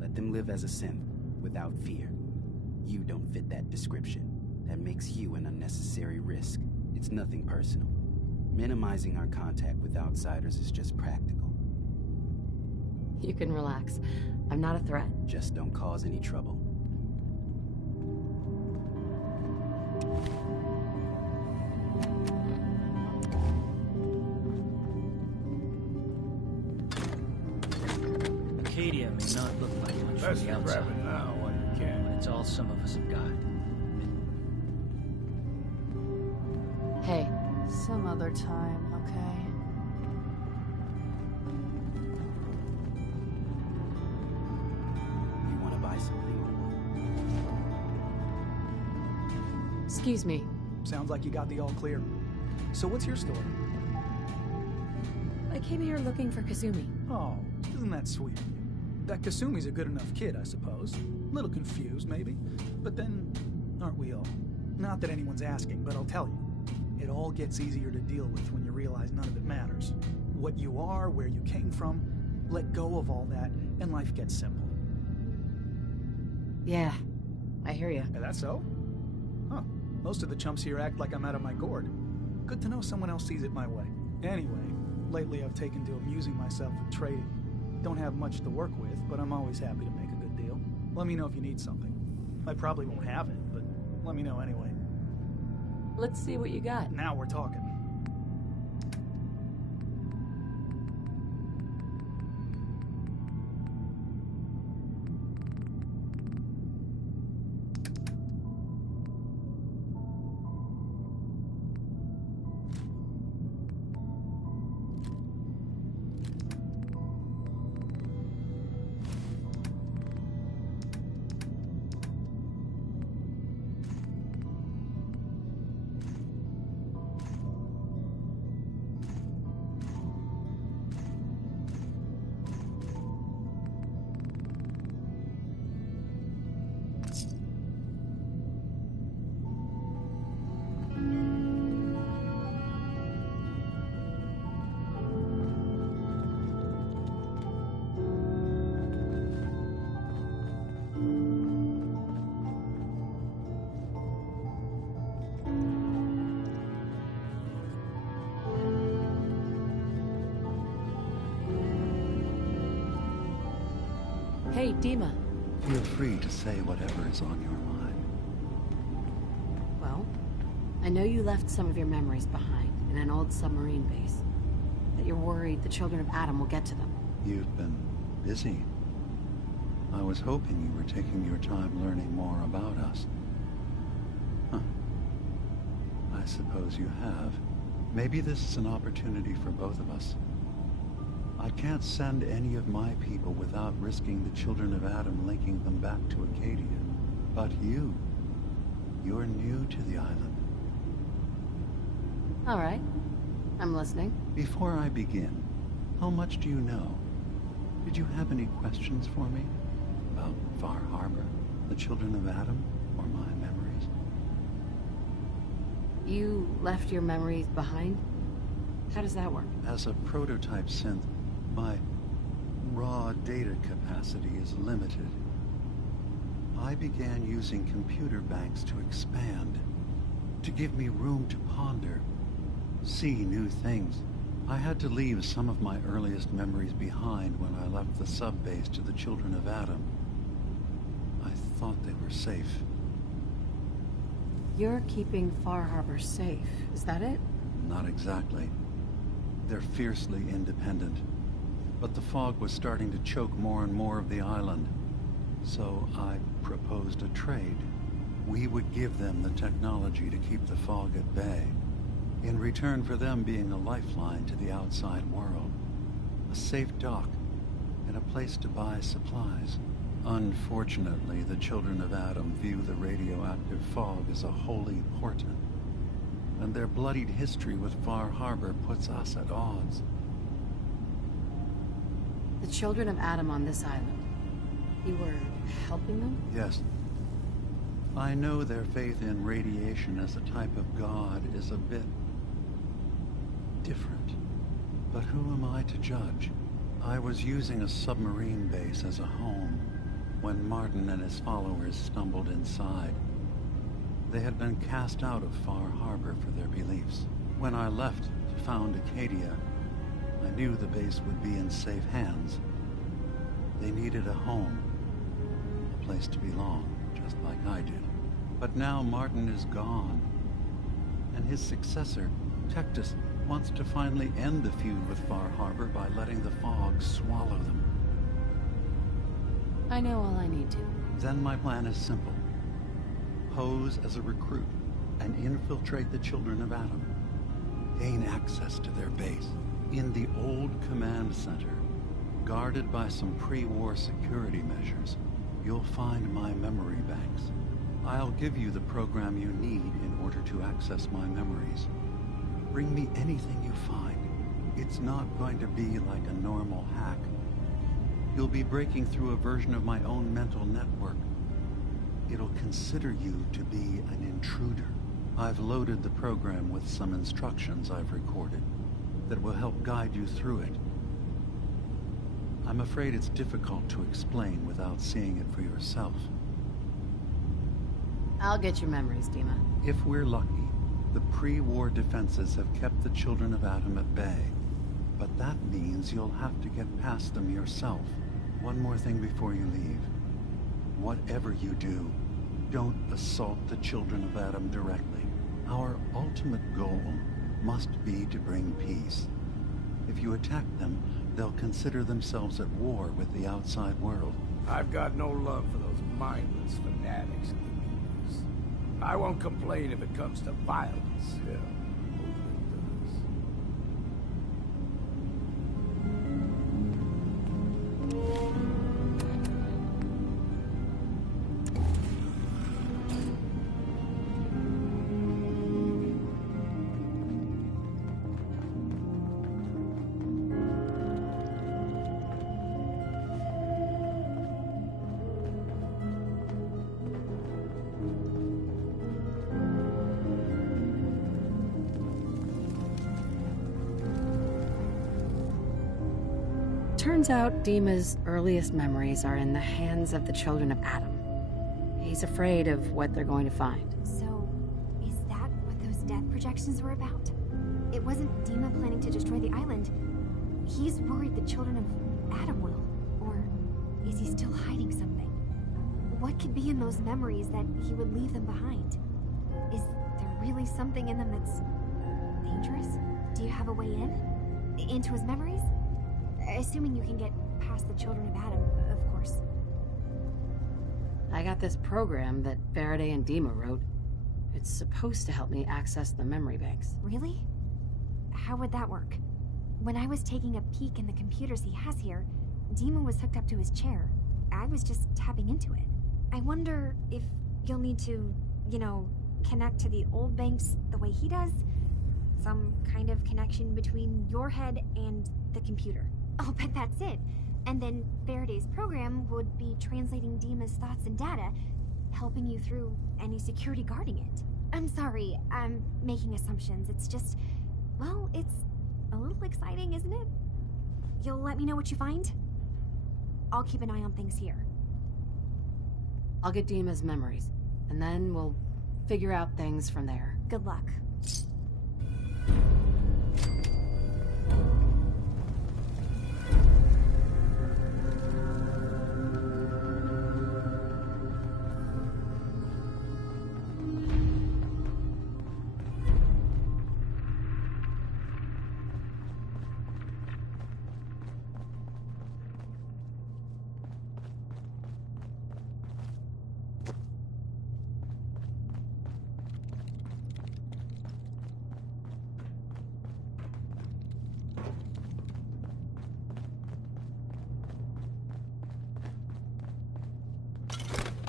Let them live as a synth, without fear. You don't fit that description. That makes you an unnecessary risk. It's nothing personal. Minimizing our contact with outsiders is just practical. You can relax. I'm not a threat. Just don't cause any trouble. Acadia may not look like much Best from the to grab outside. it now while you can. But it's all some of us have got. Hey. Some other time, okay? You want to buy something? Excuse me. Sounds like you got the all clear. So what's your story? I came here looking for Kasumi. Oh, isn't that sweet? That Kasumi's a good enough kid, I suppose. A little confused, maybe. But then, aren't we all? Not that anyone's asking, but I'll tell you. It all gets easier to deal with when you realize none of it matters. What you are, where you came from, let go of all that, and life gets simple. Yeah, I hear you. Is that so? Huh. Most of the chumps here act like I'm out of my gourd. Good to know someone else sees it my way. Anyway, lately I've taken to amusing myself with trading. Don't have much to work with, but I'm always happy to make a good deal. Let me know if you need something. I probably won't have it, but let me know anyway. Let's see what you got. Now we're talking. Hey, Dima. Feel free to say whatever is on your mind. Well, I know you left some of your memories behind in an old submarine base. That you're worried the children of Adam will get to them. You've been busy. I was hoping you were taking your time learning more about us. Huh. I suppose you have. Maybe this is an opportunity for both of us. I can't send any of my people without risking the children of Adam linking them back to Acadia. But you're new to the island. All right. I'm listening. Before I begin, how much do you know? Did you have any questions for me? About Far Harbor, the children of Adam, or my memories? You left your memories behind? How does that work? As a prototype synth, my raw data capacity is limited. I began using computer banks to expand, to give me room to ponder, see new things. I had to leave some of my earliest memories behind when I left the sub-base to the children of Adam. I thought they were safe. You're keeping Far Harbor safe, is that it? Not exactly. They're fiercely independent. But the fog was starting to choke more and more of the island. So I proposed a trade. We would give them the technology to keep the fog at bay, in return for them being a lifeline to the outside world. A safe dock, and a place to buy supplies. Unfortunately, the children of Adam view the radioactive fog as a holy portent, and their bloodied history with Far Harbor puts us at odds. The children of Adam on this island. You were helping them? Yes. I know their faith in radiation as a type of god is a bit different. But who am I to judge? I was using a submarine base as a home when Martin and his followers stumbled inside. They had been cast out of Far Harbor for their beliefs. When I left to found Acadia, I knew the base would be in safe hands. They needed a home, a place to belong, just like I did. But now Martin is gone, and his successor, Tectus, wants to finally end the feud with Far Harbor by letting the fog swallow them. I know all I need to. Then my plan is simple. Pose as a recruit and infiltrate the children of Adam. Gain access to their base. In the old command center, guarded by some pre-war security measures, you'll find my memory banks. I'll give you the program you need in order to access my memories. Bring me anything you find. It's not going to be like a normal hack. You'll be breaking through a version of my own mental network. It'll consider you to be an intruder. I've loaded the program with some instructions I've recorded that will help guide you through it. I'm afraid it's difficult to explain without seeing it for yourself. I'll get your memories, Dima. If we're lucky, the pre-war defenses have kept the children of Adam at bay. But that means you'll have to get past them yourself. One more thing before you leave. Whatever you do, don't assault the children of Adam directly. Our ultimate goal must be to bring peace. If you attack them, they'll consider themselves at war with the outside world. I've got no love for those mindless fanatics in the news. I won't complain if it comes to violence. Hell, Turns out Dima's earliest memories are in the hands of the children of Adam. He's afraid of what they're going to find. So, is that what those death projections were about? It wasn't Dima planning to destroy the island. He's worried the children of Adam will. Or is he still hiding something? What could be in those memories that he would leave them behind? Is there really something in them that's dangerous? Do you have a way in? Into his memories? Assuming you can get past the children of Adam, of course. I got this program that Faraday and Dima wrote. It's supposed to help me access the memory banks. Really? How would that work? When I was taking a peek in the computers he has here, Demon was hooked up to his chair. I was just tapping into it. I wonder if you'll need to, connect to the old banks the way he does? Some kind of connection between your head and the computer. Oh, but that's it. And then Faraday's program would be translating Dima's thoughts and data, helping you through any security guarding it. I'm sorry, I'm making assumptions. It's just, well, it's a little exciting, isn't it? You'll let me know what you find? I'll keep an eye on things here. I'll get Dima's memories, and then we'll figure out things from there. Good luck.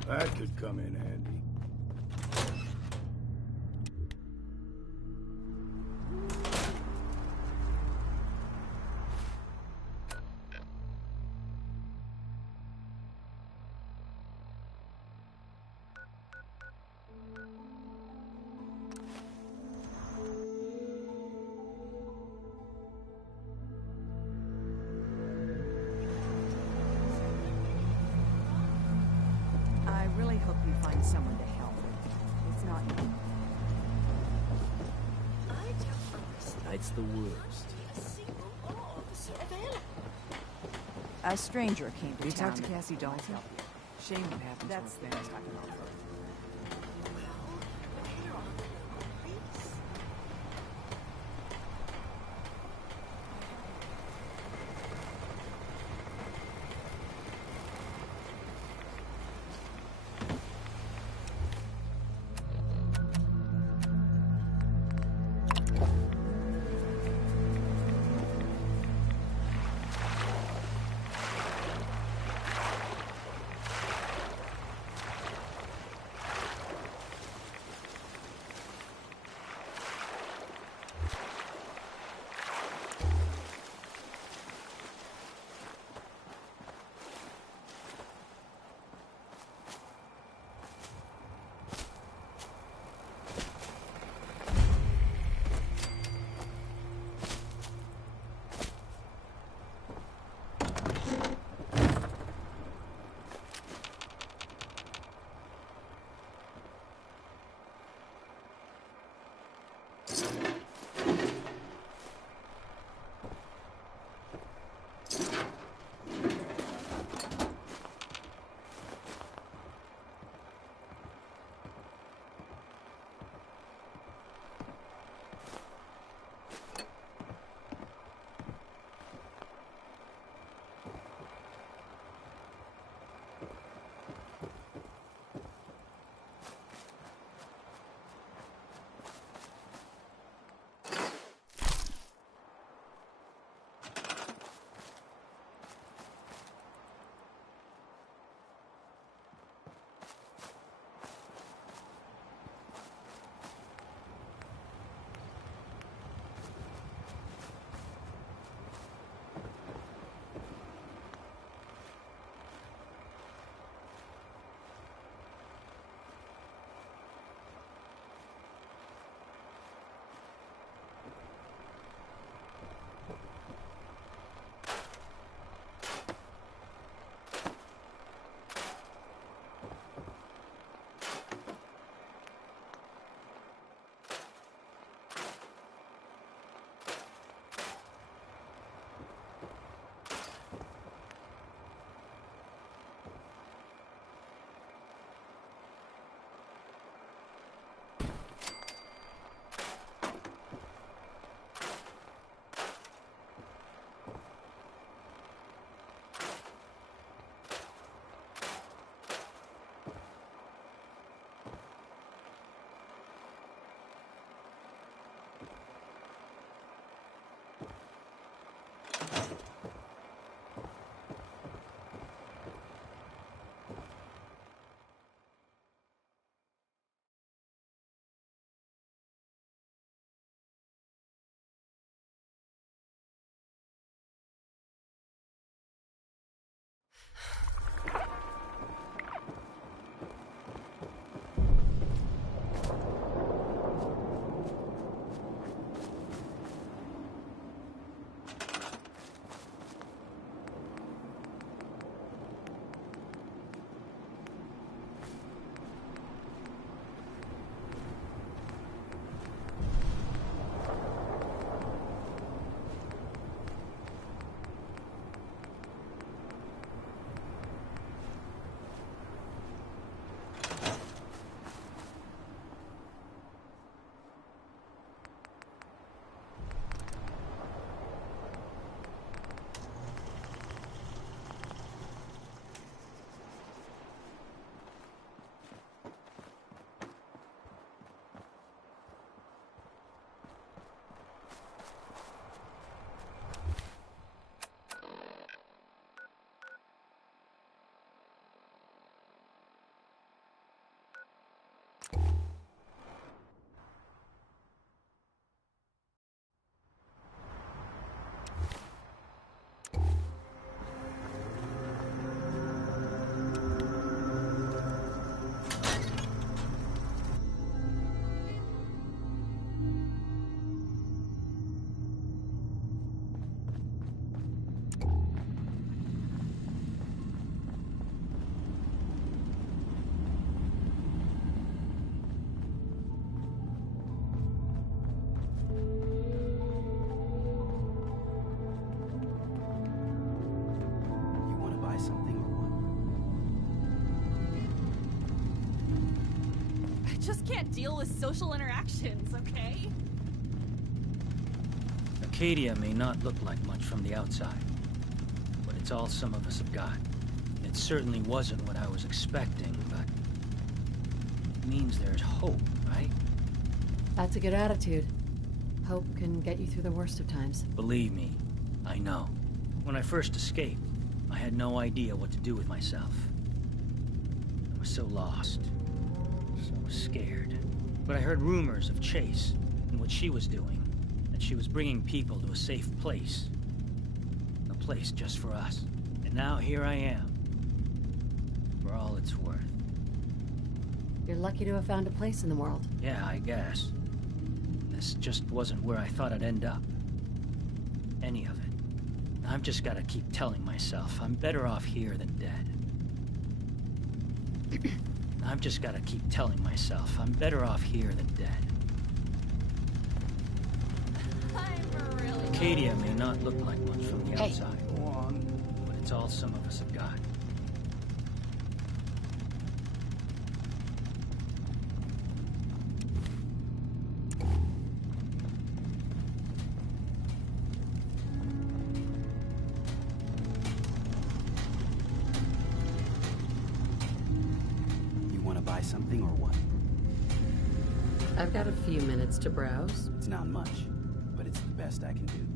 That could come in handy. I really hope you find someone to help. It's not me. Night's the worst. A stranger came to You town. talked to Cassie Dalton? Shame what happened That's to her that's family. not gonna offer. just can't deal with social interactions, okay? Acadia may not look like much from the outside, but it's all some of us have got. It certainly wasn't what I was expecting, but it means there's hope, right? That's a good attitude. Hope can get you through the worst of times. Believe me, I know. When I first escaped, I had no idea what to do with myself. I was so lost, so scared. But I heard rumors of Chase and what she was doing, that she was bringing people to a safe place. A place just for us. And now here I am, for all it's worth. You're lucky to have found a place in the world. Yeah, I guess. This just wasn't where I thought I'd end up. Any of it. I've just gotta keep telling myself I'm better off here than dead. I've just gotta keep telling myself I'm better off here than dead. Acadia may not look like much from the outside, but it's all some of us have got. Something or what? I've got a few minutes to browse. It's not much, but it's the best I can do.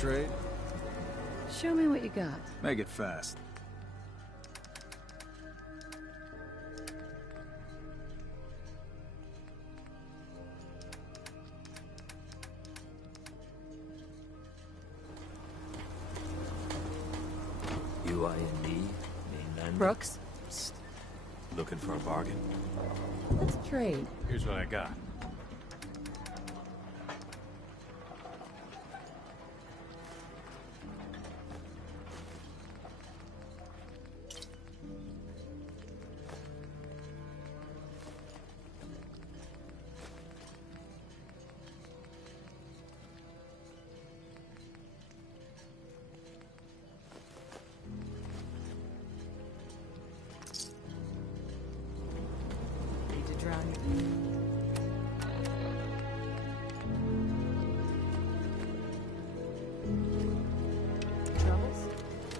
Trade? Show me what you got. Make it fast. UIND, mainland. Brooks? Psst. Looking for a bargain? Let's trade. Here's what I got. Troubles?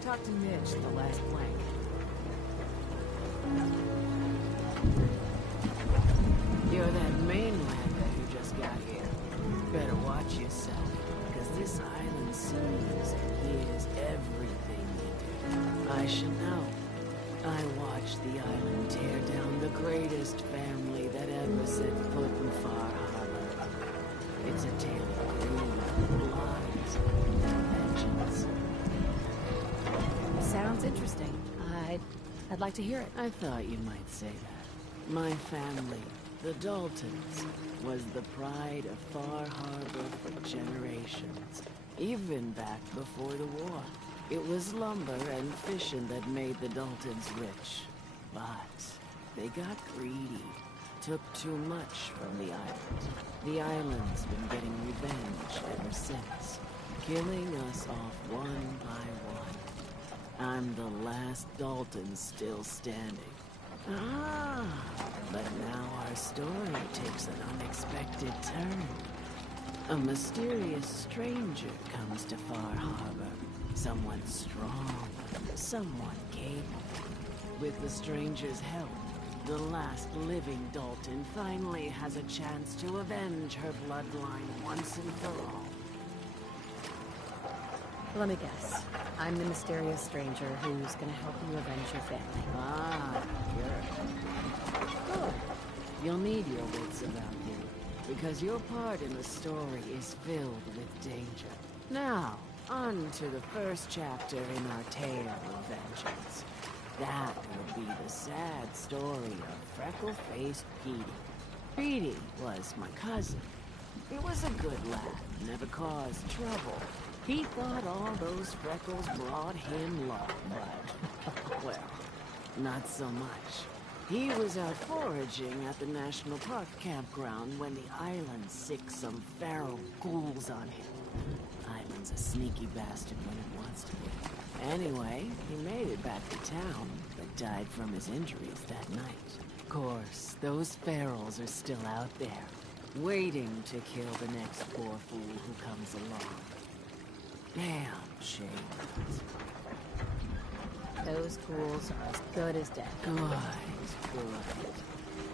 Talk to Mitch, the last plank. You're that mainlander who just got here. Better watch yourself, because this island sees and hears everything you do. I should know. I watched the island tear down the greatest family that ever set foot in Far Harbor. It's a tale of greed, lies, and vengeance. Sounds interesting. I'd like to hear it. I thought you might say that. My family, the Daltons, was the pride of Far Harbor for generations, even back before the war. It was lumber and fishing that made the Daltons rich. But they got greedy, took too much from the island. The island's been getting revenge ever since, killing us off one by one. I'm the last Dalton still standing. Ah, but now our story takes an unexpected turn. A mysterious stranger comes to Far Harbor. Someone strong, someone capable. With the stranger's help, the last living Dalton finally has a chance to avenge her bloodline once and for all. Let me guess. I'm the mysterious stranger who's gonna help you avenge your family. Ah, good. Good. You'll need your wits about you, because your part in the story is filled with danger. Now, on to the first chapter in our tale of vengeance. That would be the sad story of freckle-faced Petey. Petey was my cousin. He was a good lad, never caused trouble. He thought all those freckles brought him luck, but, well, not so much. He was out foraging at the National Park campground when the island sicked some feral ghouls on him. Island's a sneaky bastard when it wants to be. Anyway, he made it back to town, but died from his injuries that night. Of course, those ferals are still out there, waiting to kill the next poor fool who comes along. Damn shame. Those ghouls are as good as dead. Good.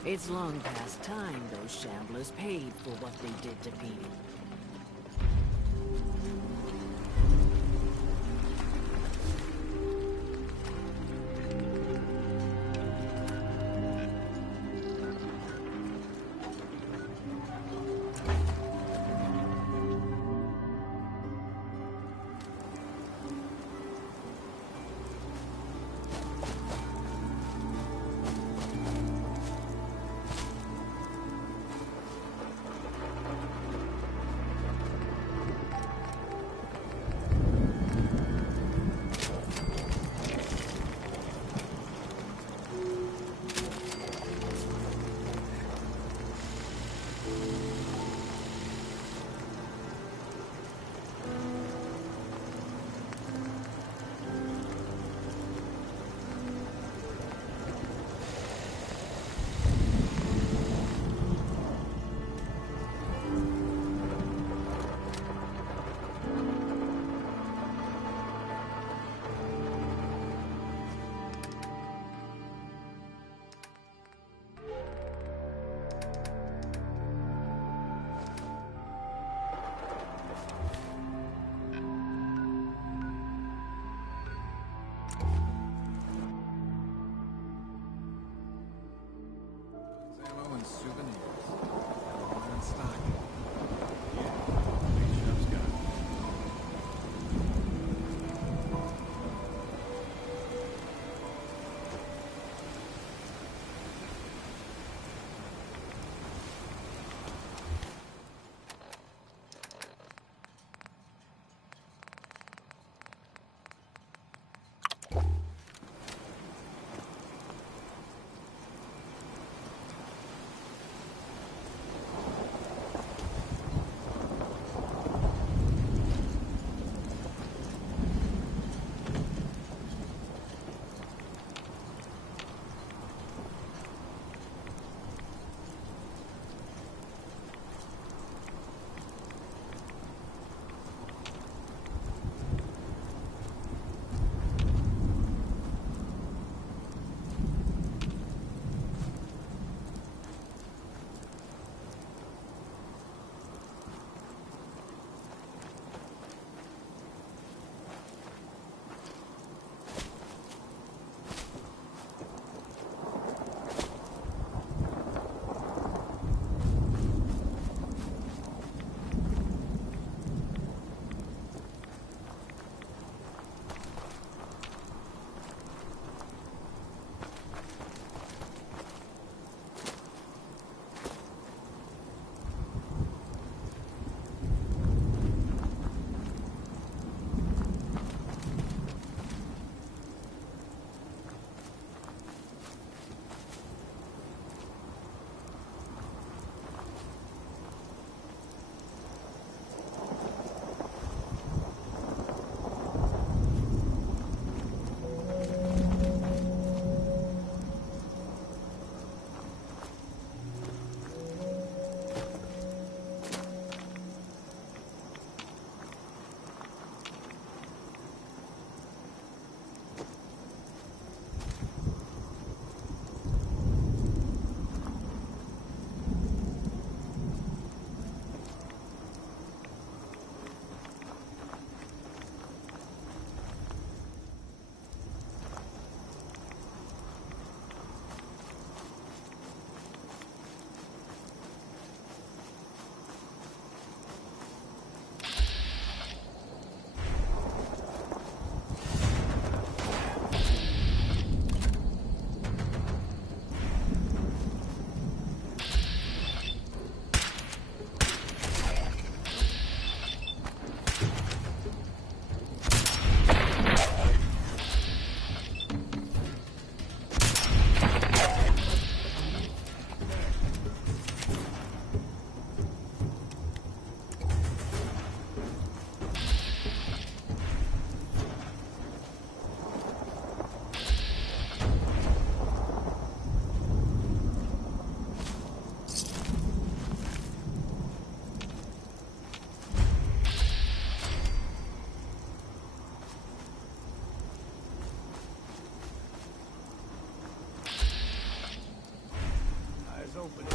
It's long past time those shamblers paid for what they did to Petey. open.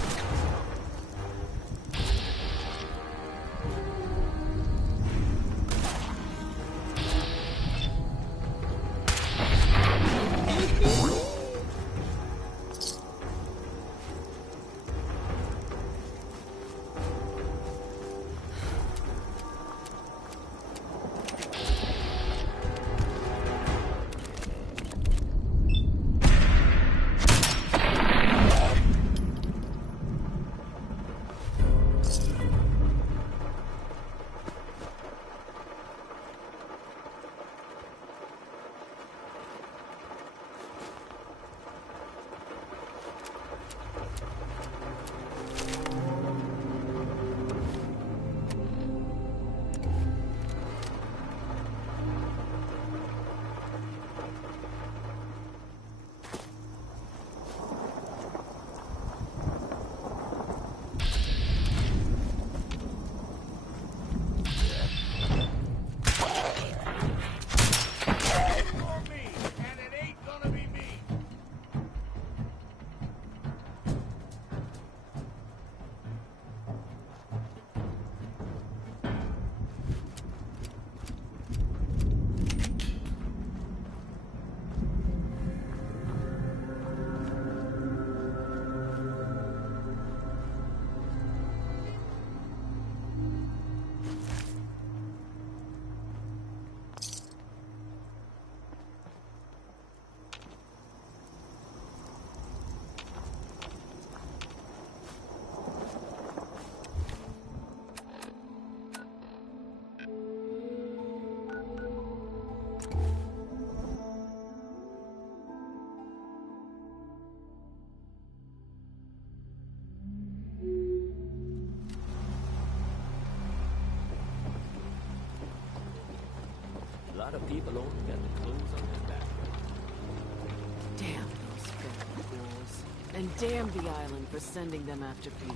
A lot of people only got the clothes on their back. Damn those feral ghouls. And damn the island for sending them after Peter.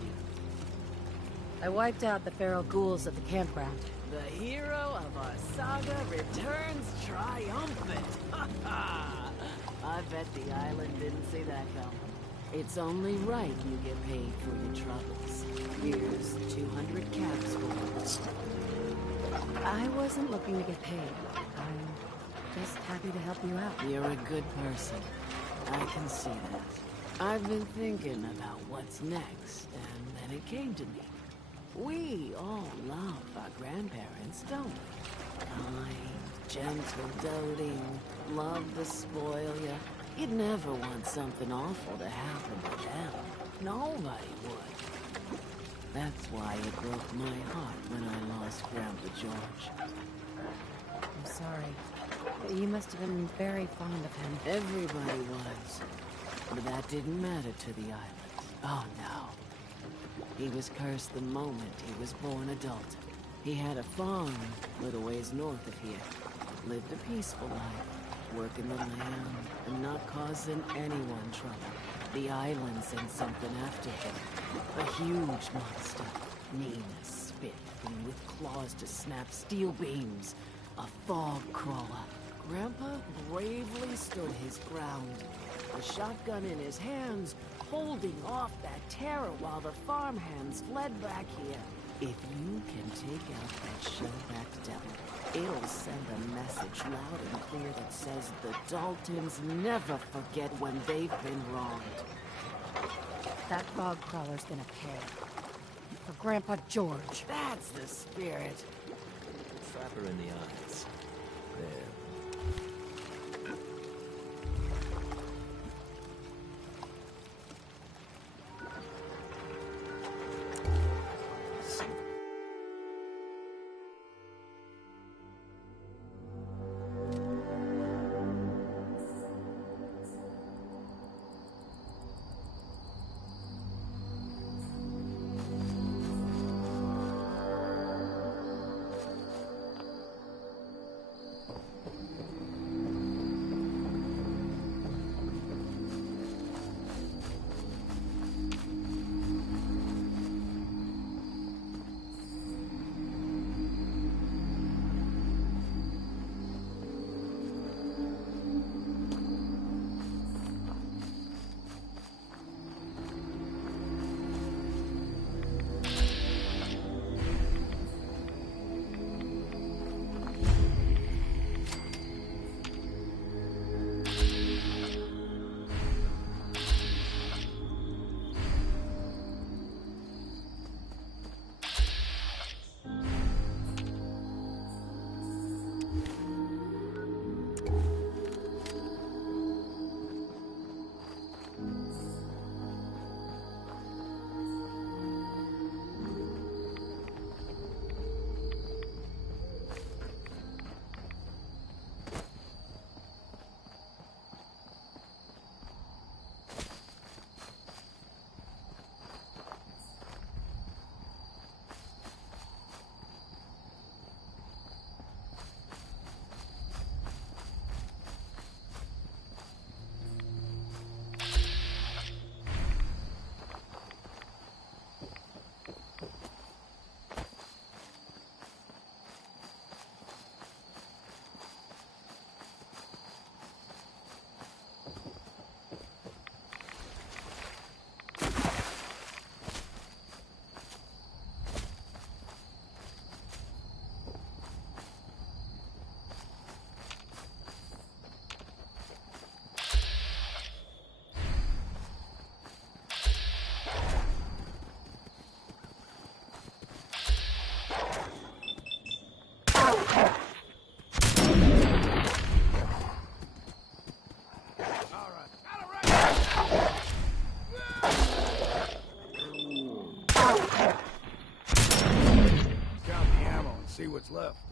I wiped out the feral ghouls at the campground. The hero of our saga returns triumphant. Ha ha! I bet the island didn't see that coming. It's only right you get paid for your troubles. Here's 200 caps for you. I wasn't looking to get paid. I'm just happy to help you out. You're a good person. I can see that. I've been thinking about what's next, and then it came to me. We all love our grandparents, don't we? Kind, gentle, doting, love to spoil you. You'd never want something awful to happen to them. Nobody would. That's why it broke my heart when I lost Grandpa George. I'm sorry. You must have been very fond of him. Everybody was. But that didn't matter to the island. Oh, no. He was cursed the moment he was born adult. He had a farm a little ways north of here. Lived a peaceful life, working the land and not causing anyone trouble. The island sent something after him. A huge monster. Mean as spit and with claws to snap steel beams. A fog crawler. Grandpa bravely stood his ground. A shotgun in his hands, holding off that terror while the farmhands fled back here. If you can take out that shell-backed devil, it'll send a message loud and clear that says the Daltons never forget when they've been wronged. That fog crawler's gonna pay. For Grandpa George. That's the spirit. Slap her in the eyes. There. see what's left.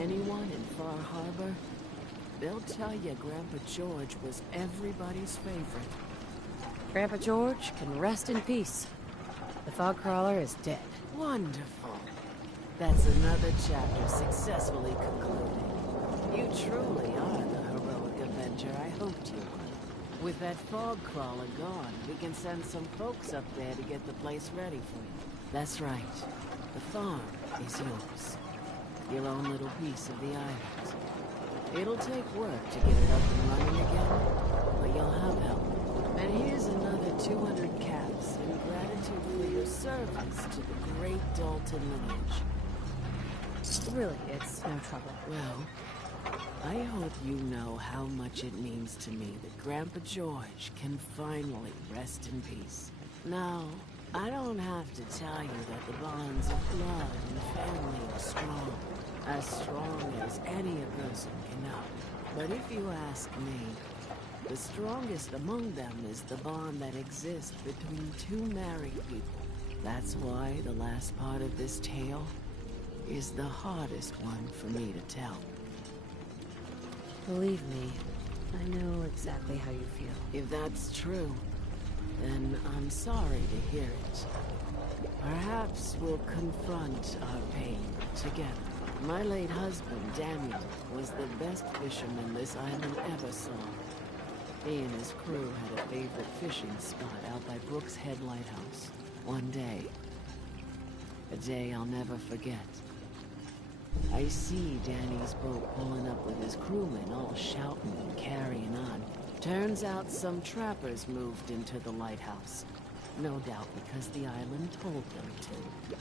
anyone in Far Harbor, they'll tell you Grandpa George was everybody's favorite. Grandpa George can rest in peace. The fog crawler is dead. Wonderful. That's another chapter successfully concluded. You truly are the heroic avenger I hoped you were. With that fog crawler gone, we can send some folks up there to get the place ready for you. That's right. The farm is yours. Your own little piece of the island. It'll take work to get it up and running again, but you'll have help. And here's another 200 caps in gratitude for your service to the great Dalton lineage. Really, it's no trouble. Well, I hope you know how much it means to me that Grandpa George can finally rest in peace. Now, I don't have to tell you that the bonds of blood and family are strong as any a person can know. But if you ask me, the strongest among them is the bond that exists between two married people. That's why the last part of this tale is the hardest one for me to tell. Believe me, I know exactly how you feel. If that's true, then I'm sorry to hear it. Perhaps we'll confront our pain together. My late husband, Daniel, was the best fisherman this island ever saw. He and his crew had a favorite fishing spot out by Brooks Head Lighthouse. One day, a day I'll never forget, I see Danny's boat pulling up with his crewmen all shouting and carrying on. Turns out some trappers moved into the lighthouse. No doubt because the island told them to.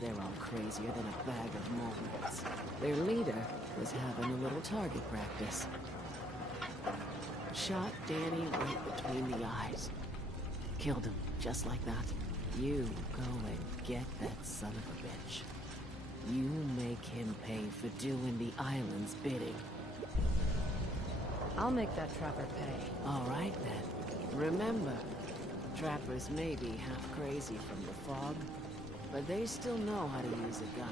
They're all crazier than a bag of molenuts. Their leader was having a little target practice. Shot Danny right between the eyes. Killed him, just like that. You go and get that son of a bitch. You make him pay for doing the island's bidding. I'll make that trapper pay. All right, then. Remember, trappers may be half crazy from the fog, but they still know how to use a gun.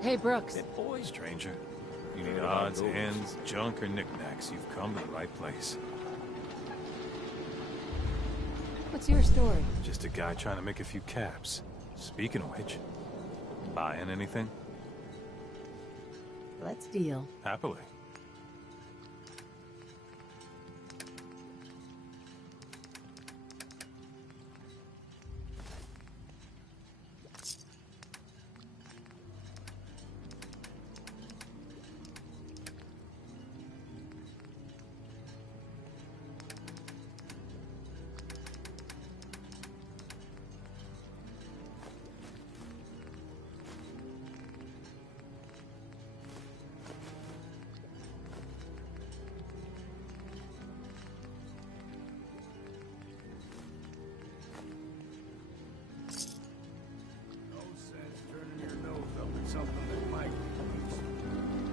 Hey, Brooks. Good boy, stranger. You need odds, ends, junk, or knickknacks, you've come to the right place. What's your story? Just a guy trying to make a few caps. Speaking of which, buying anything? Let's deal. Happily.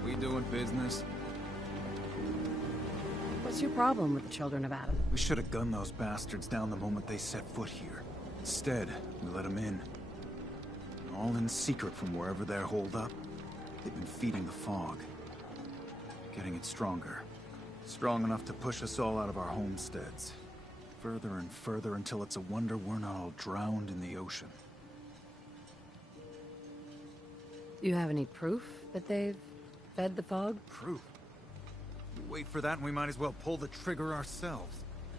We doing business? What's your problem with the Children of Adam? We should have gunned those bastards down the moment they set foot here. Instead, we let them in. All in secret from wherever they're holed up. They've been feeding the fog. Getting it stronger. Strong enough to push us all out of our homesteads. Further and further until it's a wonder we're not all drowned in the ocean. Do you have any proof that they've fed the fog? Proof? We wait for that and we might as well pull the trigger ourselves.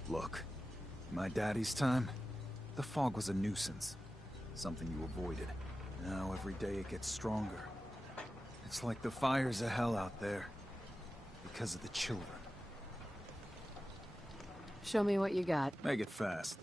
Look, in my daddy's time, the fog was a nuisance. Something you avoided. Now every day it gets stronger. It's like the fires of hell out there. Because of the children. Show me what you got. Make it fast.